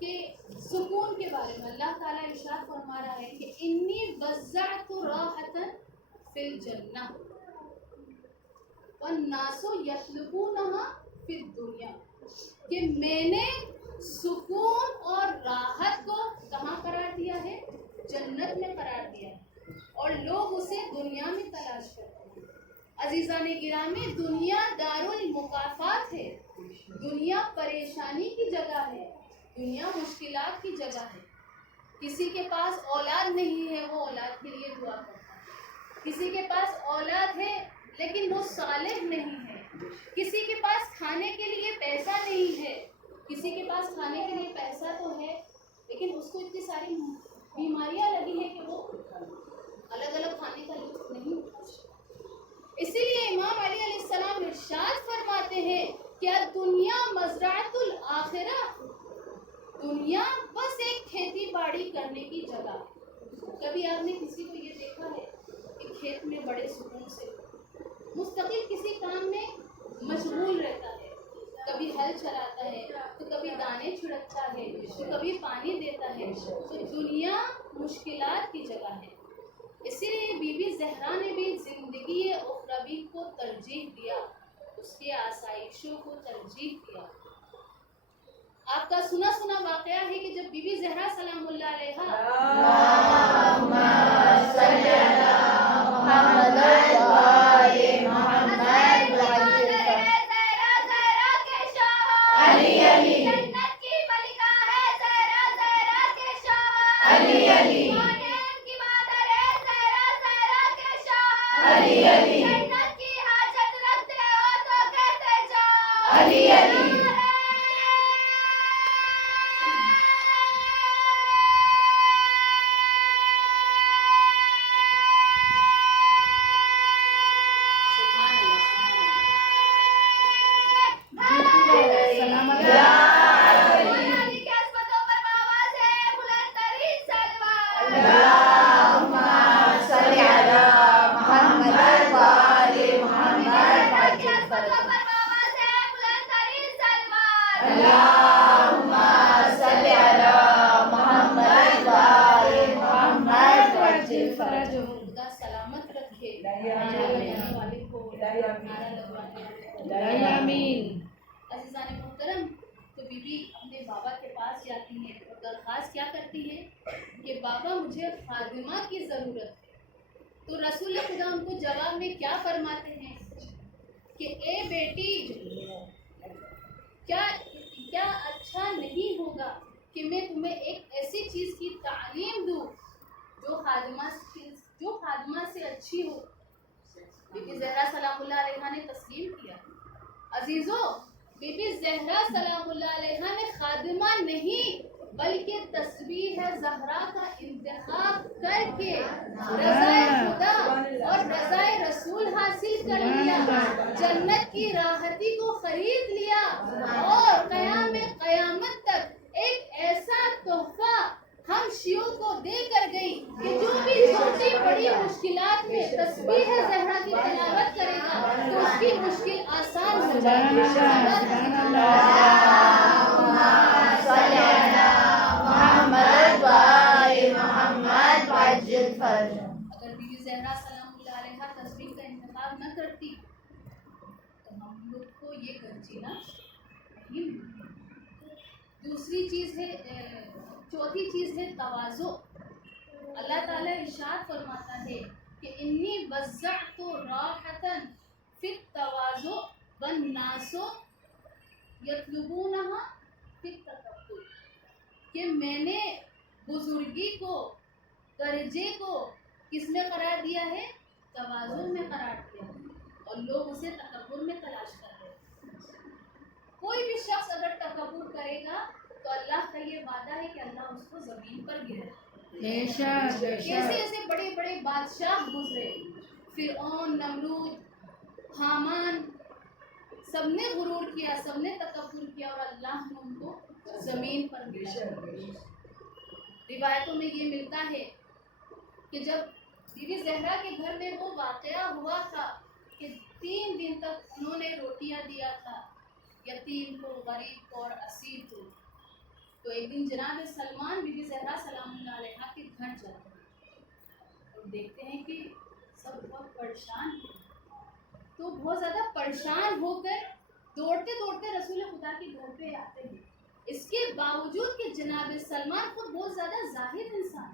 कि सुकून के बारे में अल्लाह ताला इरशाद फरमा रहा है कि इन्नी वज़अतु राहतन फिल जन्नह वन्नासु यतलबूनहा फिद दुनिया, कि मैंने सुकून और राहत को कहाँ करार दिया है, जन्नत में करार दिया है, और लोग उसे दुनिया में तलाश करते हैं। अजीज़ान गिरामी, दुनिया दारुल मुकाफात है, दुनिया परेशानी की जगह है, दुनिया मुश्किलात की जगह है। किसी के पास औलाद नहीं है, वो औलाद के लिए दुआ करता है। किसी के पास औलाद है लेकिन वो सालिह नहीं है। किसी के पास खाने के लिए पैसा नहीं है, किसी के पास खाने के लिए पैसा तो है लेकिन उसको इतनी सारी बीमारियां लगी है कि वो अलग अलग खाने का लुत्फ नहीं उठा सकता। इसीलिए इमाम अली अलैहिस्सलाम इरशाद फरमाते हैं कि रहने की जगह। कभी आपने किसी को ये देखा है कि खेत में बड़े सुकून से मुस्तकिल किसी काम में मशगूल रहता है, कभी हल चलाता है तो कभी दाने छिड़कता है तो कभी पानी देता है। तो दुनिया मुश्किलात की जगह है, इसीलिए बीबी ज़हरा ने भी ज़िंदगी उखरवी को तरजीह दिया, उसके आसाइशों को तरजीह दिया। आपका सुना सुना वाक़या है कि जब बीबी ज़हरा सलामुल्लाह अलैहा खुदा सलामत रखे, आने वाले को नारा लगवाने अज़ीज़ान मोहतरम। तो बीबी अपने बाबा के पास जाती है और दरख्वास्त क्या करती है कि बाबा मुझे खादिमा की ज़रूरत है। तो रसूल खुदा उनको जवाब में क्या फरमाते हैं कि ए बेटी, क्या क्या अच्छा नहीं होगा कि मैं तुम्हें एक ऐसी चीज़ की तालीम दूँ जो खादिमा से अच्छी हो। बीबी ज़हरा सलामुल्लाह अलैहा ने तस्लीम किया। अजीज़ों, बीबी ज़हरा सलामुल्लाह अलैहा ने खादिमा नहीं बल्कि तस्बीह ज़हरा का इंतखाब करके रज़ाए खुदा और रज़ाए रसूल हासिल कर लिया, जन्नत की राहती को खरीद लिया और क़यामत तक एक ऐसा तोहफा हम शियों को दे कर गई कि जो भी छोटी बड़ी मुश्किलात में तस्बीह ज़हरा की तिलावत करेगा तो उसकी मुश्किल आसान हो जाएगी। अगर बीबी ज़हरा सलामुल्लाह अलैहा तस्बीह का इंतखाब न करती तो हम लोग को ये गंजीना नहीं मिलती। दूसरी चीज़ है, चौथी चीज़ है तवाज़ु। अल्लाह ताला इरशाद फरमाता है कि इन्नी वज़अतु राहतन फित तवाज़ु वन्नासु यतलुबूनहा फित तकब्बुर, कि मैंने बुजुर्गी को, दर्जे को किसमें करार दिया है? तवाज़ु में करार दिया है, और लोग उसे तकब्बुर में तलाश कर रहे हैं। कोई भी शख्स अगर तकब्बुर करेगा तो अल्लाह का ये वादा है कि अल्लाह उसको ज़मीन पर गिराएगा। कैसे ऐसे बड़े बड़े बादशाह गुजरे, फिरऔन, नमरूद, हामान, सबने गुरूर किया, सबने तकब्बुर किया और अल्लाह ने उनको ज़मीन पर गिराया। रिवायतों में ये मिलता है कि जब बीबी ज़हरा के घर में वो वाक़या हुआ था कि 3 दिन तक उन्होंने रोटियां दिया था यतीम को, गरीब को और असीर को। तो एक दिन जनाब सलमान बीबी ज़हरा सलामुल्लाह अलैहा के घर जाते हैं और देखते हैं कि सब बहुत परेशान हैं। तो बहुत ज़्यादा परेशान होकर दौड़ते दौड़ते रसूल खुदा के घर पे आते हैं। इसके बावजूद कि जनाब सलमान खुद बहुत ज़्यादा जाहिद इंसान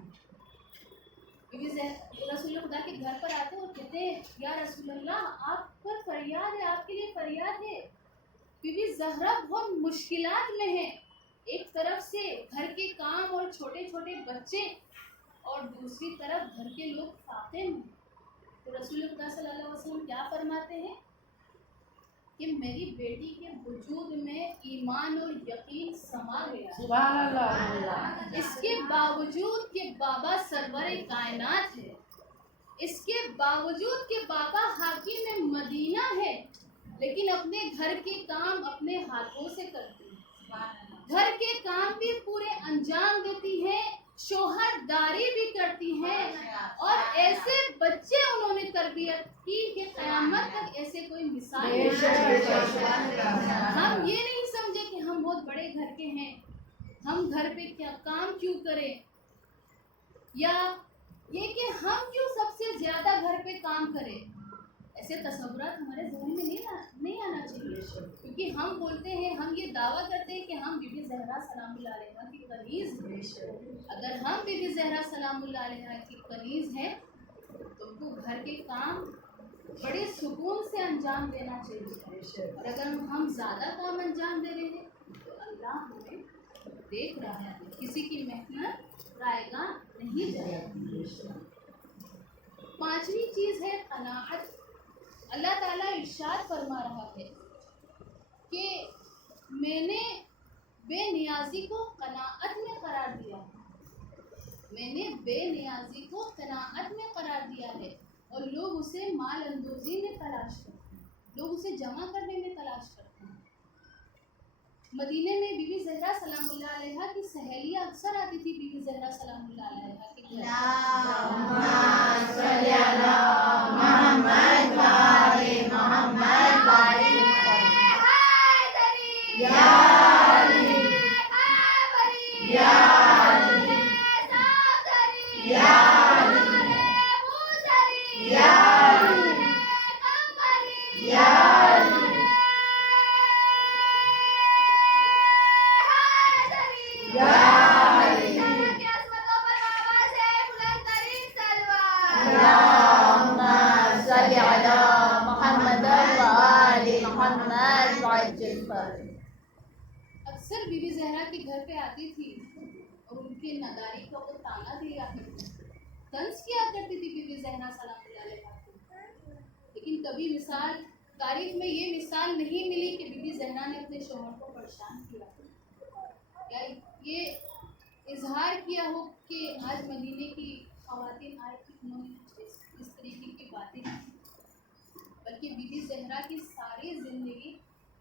है, रसूल खुदा के घर पर आते और कहते हैं या रसूल अल्लाह, आप पर फरियाद है, आपके लिए फरियाद है। बीबी ज़हरा बहुत मुश्किलात में है, एक तरफ से घर के काम और छोटे छोटे बच्चे और दूसरी तरफ घर के लोग फाके हैं। तो रसूल खुदा सल्लल्लाहु अलैहि वसल्लम क्या फरमाते हैं कि मेरी बेटी के वजूद में ईमान और यकीन समा गया। सुभान अल्लाह। इसके बावजूद कि बाबा सरवर कायनात है, इसके बावजूद कि बाबा हाकिम मदीना है, लेकिन अपने घर के काम अपने हाथों से करती है, घर के काम भी पूरे अंजाम देती है शोहरदारी भी करती हैं और ऐसे बच्चे उन्होंने तरबियत की कि क़यामत तक ऐसे कोई मिसाल नहीं। हम ये नहीं समझे कि हम बहुत बड़े घर के हैं, हम घर पे क्या काम क्यों करें, या ये कि हम क्यों सबसे ज्यादा घर पे काम करें। ऐसे तसव्वुरात हमारे ज़हन में नहीं आना चाहिए, क्योंकि हम बोलते हैं, हम ये दावा करते हैं कि हम बीबी ज़हरा सलामुल्लाह अलैहा की कनीज़ हैं। अगर हम बीबी ज़हरा सलामुल्लाह अलैहा की कनीज़ हैं तो उनको घर के काम बड़े सुकून से अंजाम देना चाहिए। और अगर हम ज़्यादा काम अंजाम दे रहे हैं तो अल्लाह हमें देख रहा है, किसी की मेहनत रायगा नहीं जाएगी। पांचवी चीज़ है कनाअत। अल्लाह ताला इरशाद फरमा रहा है कि मैंने बेनियाजी को कनाअत में करार दिया है। मैंने बेनियाजी को कनाअत में करार दिया है और लोग उसे माल अंदोजी में तलाश करते हैं, लोग उसे जमा करने में तलाश करते हैं। मदीने में बीबी ज़हरा सलामुल्लाह अलैहा की सहेलियाँ अक्सर आती थी बीबी ज़हरा सलामुल्लाह अलैहा के अक्सर बीबी ज़हरा के घर पे आती थी और उनके नदारी का वो ताना दिया करती थी, तंज किया करती थी बीबी ज़हरा सलामुल्लाह अलैहा को। लेकिन कभी मिसाल तारीख में ये मिसाल नहीं मिली कि बीबी ज़हरा ने अपने शौहर को परेशान किया या ये इजहार किया हो कि आज मदीने की ख़वातीन आए थी, उन्होंने इस तरीके की बातें की, बल्कि बीबी ज़हरा की सारी ज़िंदगी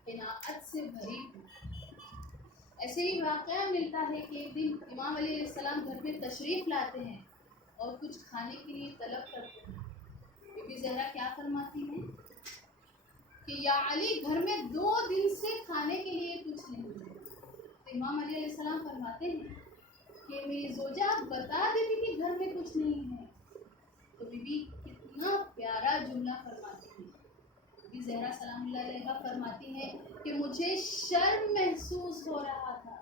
कनाअत से भरी हुई। ऐसे ही वाक़या मिलता है कि एक दिन इमाम अलैहिस्सलाम घर में तशरीफ़ लाते हैं और कुछ खाने के लिए तलब करते हैं। बीबी ज़हरा क्या फरमाती हैं कि या अली, घर में 2 दिन से खाने के लिए कुछ नहीं है। तो इमाम अलैहिस्सलाम फरमाते हैं कि मेरी ज़ौजा आप बता देती कि घर में कुछ नहीं है। तो बीबी कितना प्यारा जुमला फरमाती है। बीबी ज़हरा सलामुल्लाह अलैहा फरमाती है कि मुझे शर्म महसूस हो रहा था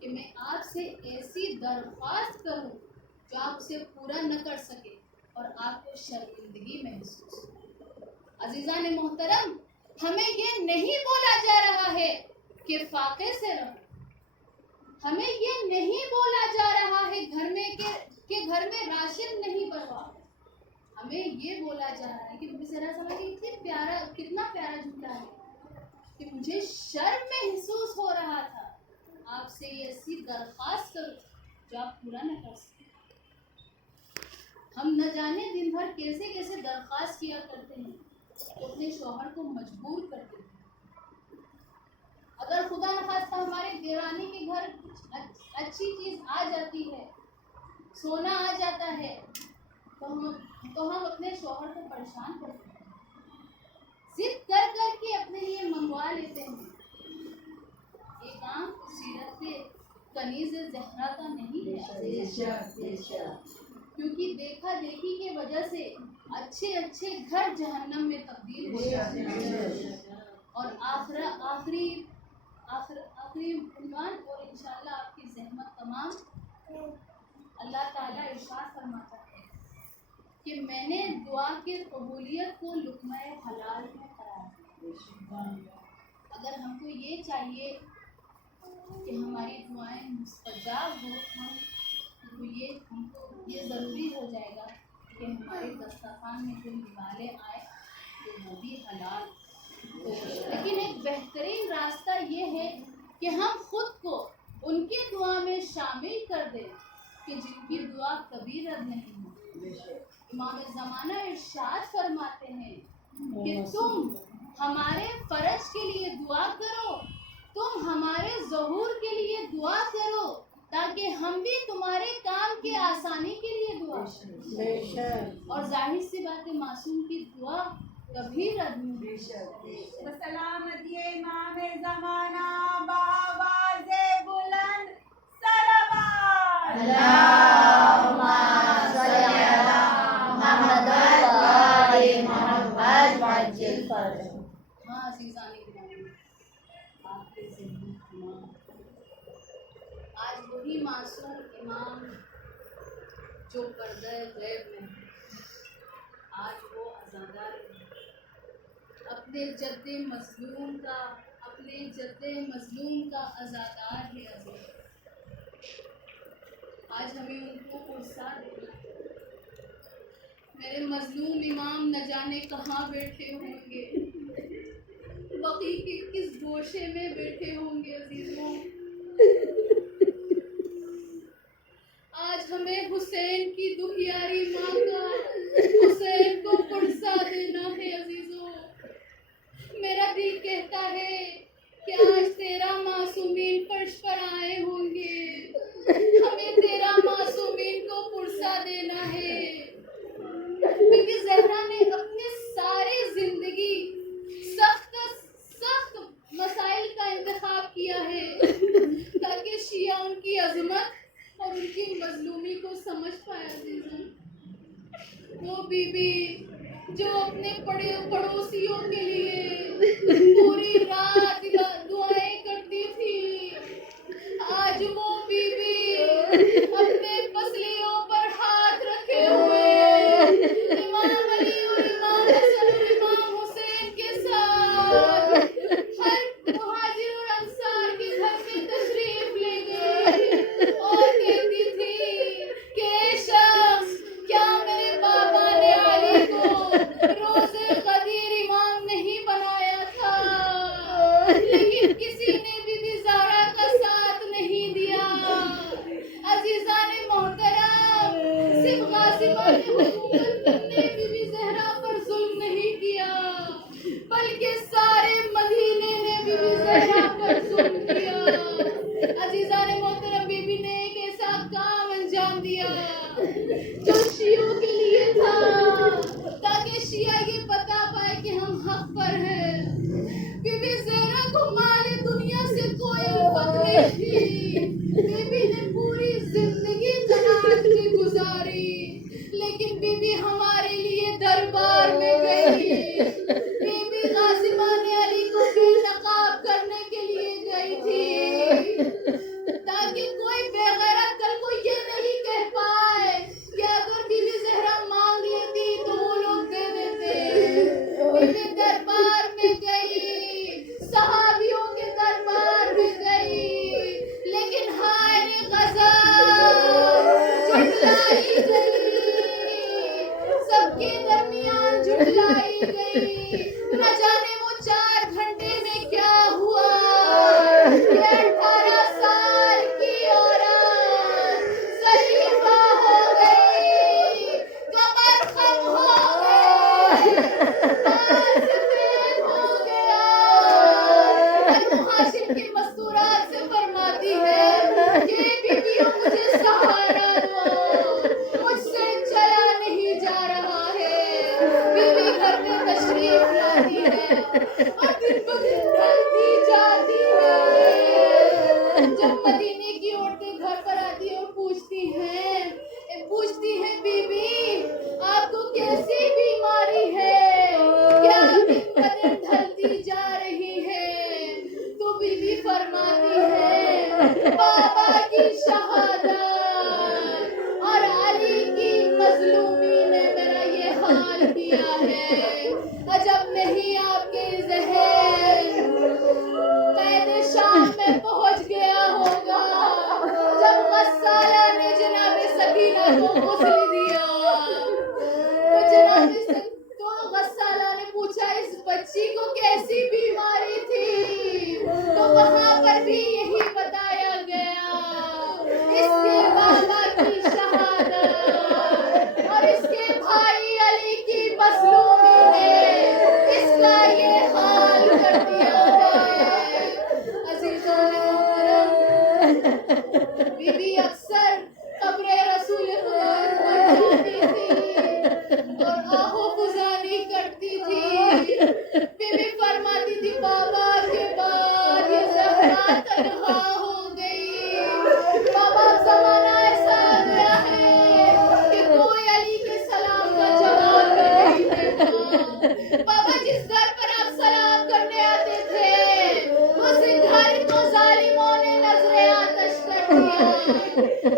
कि मैं आपसे ऐसी दरख्वास्त करूं जो आप उसे पूरा न कर सके और आपको शर्मिंदगी महसूस हो। अज़ीज़ान मोहतरम, हमें ये नहीं बोला जा रहा है कि फाके से रहो, हमें ये नहीं बोला जा रहा है घर में कि घर में राशन नहीं बनवा। हमें ये बोला जा रहा है कि बीबी ज़हरा समझ कितना प्यारा जुमला है कि मुझे शर्म महसूस हो रहा था आपसे ऐसी दरख्वास्त करूं जो आप पूरा न कर सके। हम न जाने दिन भर कैसे कैसे दरख्वास्त किया करते हैं तो अपने शौहर को मजबूर कर देते हैं। अगर खुदा न खास्ता हमारे देरानी के घर अच्छी चीज़ आ जाती है, सोना आ जाता है, तो हम अपने शौहर को परेशान करते हैं, जिद कर के अपने लिए मंगवा लेते हैं। ये काम सीरत कनीज़ ज़हरा का नहीं है, क्योंकि देखा देखी के वजह से अच्छे अच्छे घर जहन्नम में तब्दील हो जाते हैं। और आखिरी उन्वान और इंशाअल्लाह आपकी ज़हमत तमाम, अल्लाह ताला इरशाद फरमाता है कि मैंने दुआ की कबूलियत को लुक़्मा-ए हलाल में करार दिया। अगर हमको ये चाहिए कि हमारी दुआएं मुस्तजाब हो, तो हमको ये ज़रूरी हो जाएगा कि हमारे दस्तरखान में जो निवाले आए तो वो भी हलाल हो। लेकिन एक बेहतरीन रास्ता ये है कि हम खुद को उनकी दुआ में शामिल कर दें कि जिनकी दुआ कभी रद्द नहीं हो। इमाम ज़माना इरशाद फरमाते हैं कि तुम हमारे फ़र्ज के लिए दुआ करो, तुम हमारे ज़हूर के लिए दुआ करो, ताकि हम भी तुम्हारे काम के आसानी के लिए दुआ करें। और जाहिर सी बात है, मासूम की दुआ कभी रद्द नहीं होती। सलामती इमाम ज़माना बावाज़े बुलंद सलावत। अल्लाहुम्मा सल्ली अला मुहम्मद व आले मुहम्मद वअज्जिल फरजहु। हाँ अज़ीज़ाने गिरामी, आपके ज़िंदगी इमाम, आज वही मासूम इमाम जो पर्दे गैब में है, आज वो अज़ादार है। अपने जद्दे मज़लूम का अज़ादार है अज़ीज़। आज हमें उनको पुरसा देना है। मेरे मज़लूम इमाम न जाने कहाँ बैठे होंगे, बक़ी के किस गोशे में बैठे होंगे अजीज़ों। आज हमें हुसैन की दुखियारी माँ का हुसैन को पुरसा देना है अजीज़ों। मेरा दिल कहता है कि आज तेरा मासूमीन फर्श पर आए होंगे, हमें तेरा मासूमीन को पुरसा देना है। बीबी ज़हरा ने अपनी सारी जिंदगी सख्त मसाइल का इंतखाब किया है ताकि शिया उनकी अजमत और उनकी मजलूमी को समझ पाया। वो बीबी जो अपने पड़ोसियों के लिए पूरी रात दुआएं करती थी, आज वो बीबी अपने पसलियों पर हाथ रखे हुए इमाम अली और इमाम हसन और इमाम हुसैन के साथ हर मुहाजिर और अंसार के घर में तशरीफ ले गई और कहती थी कि शख्स, क्या मेरे बाबा ने अली को रोज़े क़दीर इमाम नहीं बनाया था, लेकिन किसी ने बीबी ज़हरा का साथ नहीं दिया। अज़ीज़ाने मोहतरम, सिर्फ गाज़िबा ने हुकूमत करने बीबी ज़हरा पर जुल्म नहीं किया, बल्कि सारे मदीने ने बीबी ज़हरा पर जुल्म किया। अज़ीज़ाने मोहतरम, बीबी ने एक ऐसा काम अंजाम दिया जो शियों के लिए था, ताकि शिया ये बता पाए कि हम हक पर हैं। बीबी ज़हरा को माले दुनिया से कोई उल्फत नहीं थी। बीबी ने पूरी जिंदगी कनात में गुजारी, लेकिन बीबी हमारे लिए दरबार में गई। बीबी गाज़िबा ने अली को बेनकाब करने के लिए गई थी, ताकि कोई बेगैरत कल को ये नहीं कह पाए कि अगर बीबी ज़हरा मांग लेती तो वो लोग दे देते। बीबी दरबार में गई, सहाबियों के दरबार में गई, लेकिन हाय रे गज़ब, झुठलाई गई, सबके दरमियान झुठलाई गई। न जाने वो 4 घंटे में क्या हुआ कि 18 साल की औरत ज़रीफ़ा हो गई, कमर खम हो गई, बाल सफेद हो गया। मुहाशिर की मस्तूरात से फरमाती है कि बीबियों मुझे सहारा दो, मुझसे चला नहीं जा रहा है। बीबी घर में तशरीफ लाती है और दिन ब दिन ढलती जाती है। जब मदीने की औरतें घर पर आती है और पूछती हैं बीबी आपको कैसी बीमारी है, क्या दिन ब दिन ढलती जा रही है, तो बीबी फरमाती है बाबा की शहादत और अली की मजलूमी ने मेरा ये हाल किया है। अजब नहीं आपके ज़हन कैद शाम में पहुंच गया होगा जब गस्साला ने जनाब सकीना को गुस्ल दिया। तो गस्साला ने पूछा इस बच्ची को कैसी बीमारी थी, तो वहां पर भी यही बताया गया, इसके बाबा की शहादत और इसके भाई अली की मज़लूमी ने इसका ये हाल कर दिया है। अज़ीज़ों ने मोहतरम, बीबी जाती थी और आहो गुजारी करती थी। बीबी फरमाती थी बाबा के बाद ये ज़हरा तन्हा हो गई। बाबा अब ज़माना ऐसा आ गया है कि कोई अली के सलाम का जवाब नहीं देता। बाबा जिस घर पर आप सलाम करने आते थे उस घर को जालिमों ने नजरे आतश कर दिया।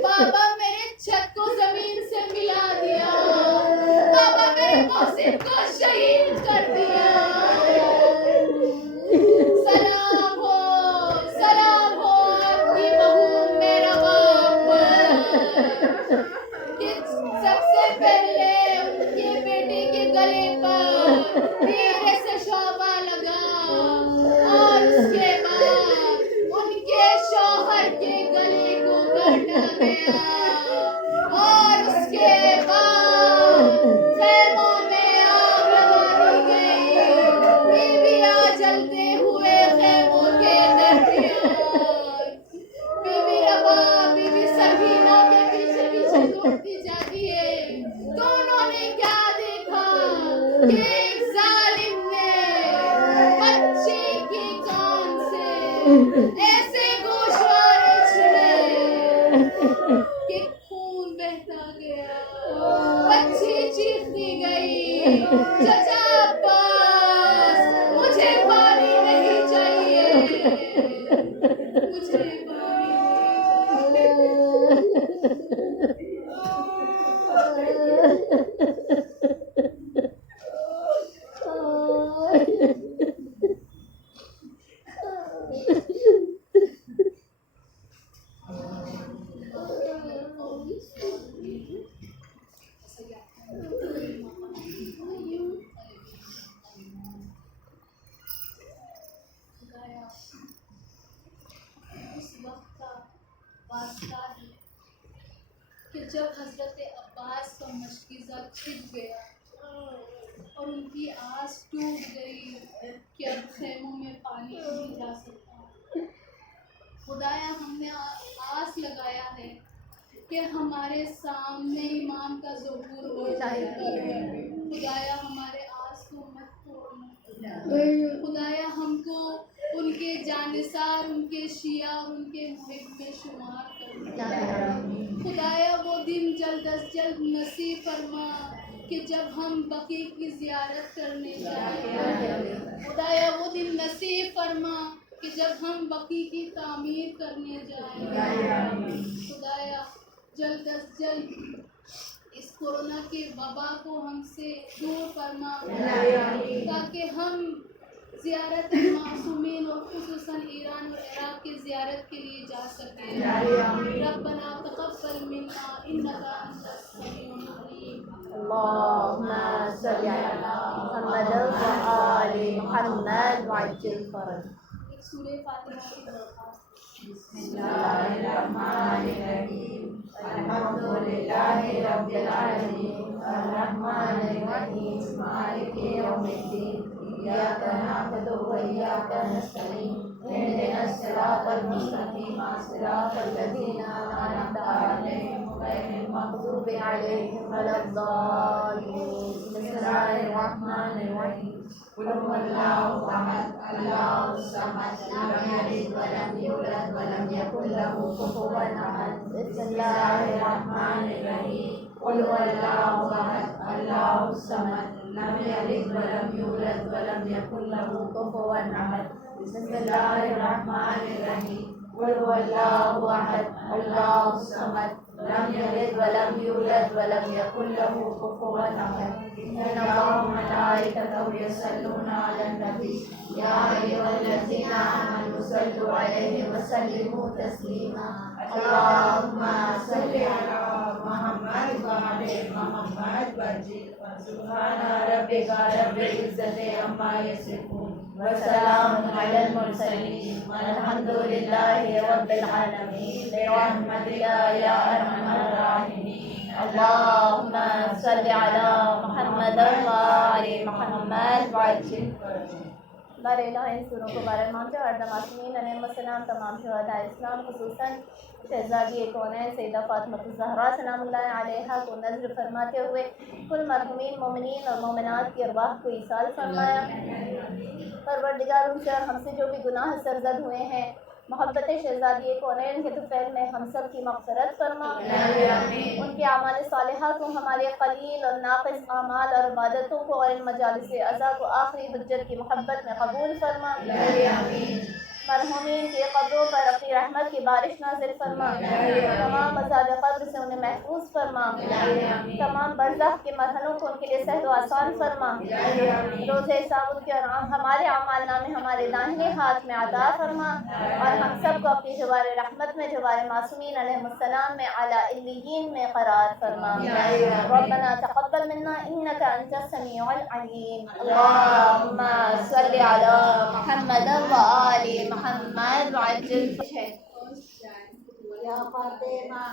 बाबा मेरे छत को जमीन से मिला दिया। बाबा मेरे मौसिम को शहीद कर दिया। सलाम हो आपकी बहू मेरा बाप कि सबसे पहले उनके बेटे के गले पर धीरे से शोभा लगा और उसके बाद उनके शौहर के गले को काटा गया और उसके बाद खेमों में आग लगा दी गई। बीबियां जलते हुए खेमों के दरमियान बीबी रबा बीबी सबीना के पीछे पीछे दौड़ती जाती है। दोनों ने क्या देखा कि एक जालिम ने बच्चे के कान से ऐसे गोशवारे छुड़े कि खून बहता गया। बच्ची चीखती गई चचा अब्बास मुझे पानी नहीं चाहिए। मुझे पानी उस वक्त का वास्ता है कि जब हजरत अब्बास का मशकीज़ा छिप गया और उनकी आस टूट गई कि अब खेमों में पानी नहीं जा सकता। खुदाया हमने आस लगाया है कि हमारे सामने इमाम का ज़हूर हो जाएगा। खुदाया हमारे आस को मत तोड़ना। खुदाया हमको उनके जानिसार उनके शिया और उनके मुहिब में शुमार करना। खुदाया वो दिन जल्द अज जल्द नसीब फरमा कि जब हम बकी की ज़ियारत करने जाएं। खुदाया वो दिन नसीब फरमा कि जब हम बकी की तामीर करने जाएं। खुदाया जल्द अज जल्द इस कोरोना के वबा को हमसे दूर फरमा ताकि हम ज़ियारत मासूमीन और खुसूसन ईरान और इराक़ की ज़ियारत के लिए जा सकें। रब्बना तक़ब्बल मिन्ना इन्नका अंतस समीउल अलीम। अल्लाहुम्मा सल्लि अला मुहम्मद व आलि मुहम्मद वअज्जिल फरज। एक सूरे फातिहा की दरख्वास्त। बिस्मिल्लाहिर्रहमानिर्रहीम अल्हम्दुलिल्लाहि रब्बिल आलमीन अर्रहमानिर रहीम मालिकि यौमिद्दीन इय्याका नअबुदु व इय्याका नस्तईन इहदिनस सिरातल मुस्तक़ीम सिरातल लज़ीना अनअमता अलैहिम गैरिल मग़ज़ूबि अलैहिम वलद्दाल्लीन। बिस्मिल्लाहिर रहमानिर रहीम कुल हुवल्लाहु अहद अल्लाहुस समद लम यलिद व लम यूलद व लम यकुल लहू कुफुवन अहद। बिस्मिल्लाहिर रहमानिर रहीम कुल हुवल्लाहु अहद अल्लाहुस समद लम यलिद व लम यूलद व लम यकुल लहू कुफुवन अहद। बिस्मिल्लाहिर रहमानिर रहीम कुल हुवल्लाहु अहद अल्लाहुस समद लम यलिद व लम यूलद व लम यकुल लहू कुफुवन अहद। इन्नल्लाहा व मलाइकतहु यसल्लूना अलन नबी या अय्युहल्लज़ीना आमनू सल्लु अलैहि व सल्लिमू तस्लीमा। अल्लाहुम्मा सल्लि अला मुहम्मद व आलि मुहम्मद सुब्हाना रब्बिका रब्बिल इज्जति अम्मा यसिफून व सलामुन अलल मुरसलीन वल्हम्दुलिल्लाहि रब्बिल आलमीन बिरहमतिका या अरहमर राहिमीन। अल्लाहुम्मा सल्लि अला मुहम्मद व आलि मुहम्मद वअज्जिल फरज। बारे इन सूरों को बारे मानते और दमासमीन अलैहिस्सलाम तमाम शुहदा इस्लाम खुसूसन शहज़ादी कौनैन सैयदा फ़ातिमा ज़हरा सलामुल्लाह अलैहा को नज़र फरमाते हुए कुल मरहूमीन मोमिनीन और मोमिनात की अरवाह को ईसाल फरमाया। परवरदिगार उनसे और हमसे जो भी गुनाह सरज़द हुए हैं मोहब्बत शहज़ादी कौनैन के तुफ़ैल में हम सब की मग़फ़िरत फरमा। उनके आमाल सालिहा को हमारे क़लील और नाक़िस आमाल और इबादतों को और इन मजालिस अज़ा को आखिरी हुज्जत की मोहब्बत में कबूल फरमा। मरहूमीन के कब्रों पर अपनी रहमत की बारिश नाज़िल फरमा। तमाम अज़ाब क़ब्र से उन्हें महफूज फरमा। तमाम बरज़ख के मरहलों को उनके लिए सहल व आसान फरमा। रोज़े हिसाब उनके और हमारे अमाल नामे हमारे दाहिने हाथ में अता फरमा और हम सब को अपनी जवार रहमत में जवार मासूमीन अलैहिस्सलाम में आला इल्लियीन में क़रार फरमा। रब्बना तक़ब्बल मिन्ना इन्नका अंतस समीउल अलीम। अल्लाहुम्मा सल्लि अला मुहम्मद व आलि मुहम्मद वअज्जिल है। या फातिमा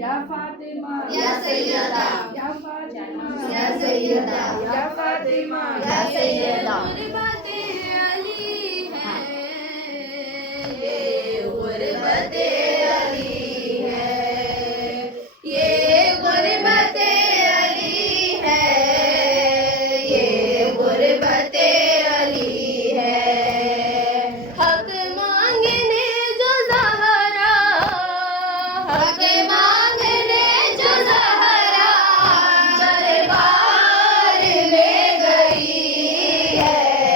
या फातिमा या सैयदा या फातिमा या सैयदा या फातिमा या सैयदा गुरबते अली है, ये गुरबते अली है, ये गुरबते अली है, ये गुरबते अली है। हक मांगने जो ज़हरा, हक मांगने जो ज़हरा दरबार में गई है,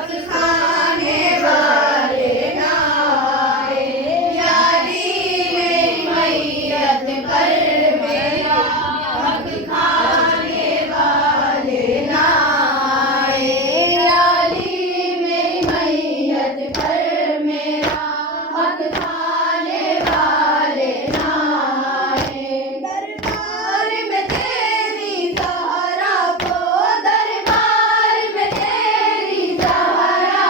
हक खाने वाले ना आए, यारी मेरी मैयत पर मेरा हक खाने वाले ना आए, यारी मेरी मैयत पर मेरा हक खाने वाले ना आए। दरबार में तेरी ज़हरा को, दरबार में तेरी ज़हरा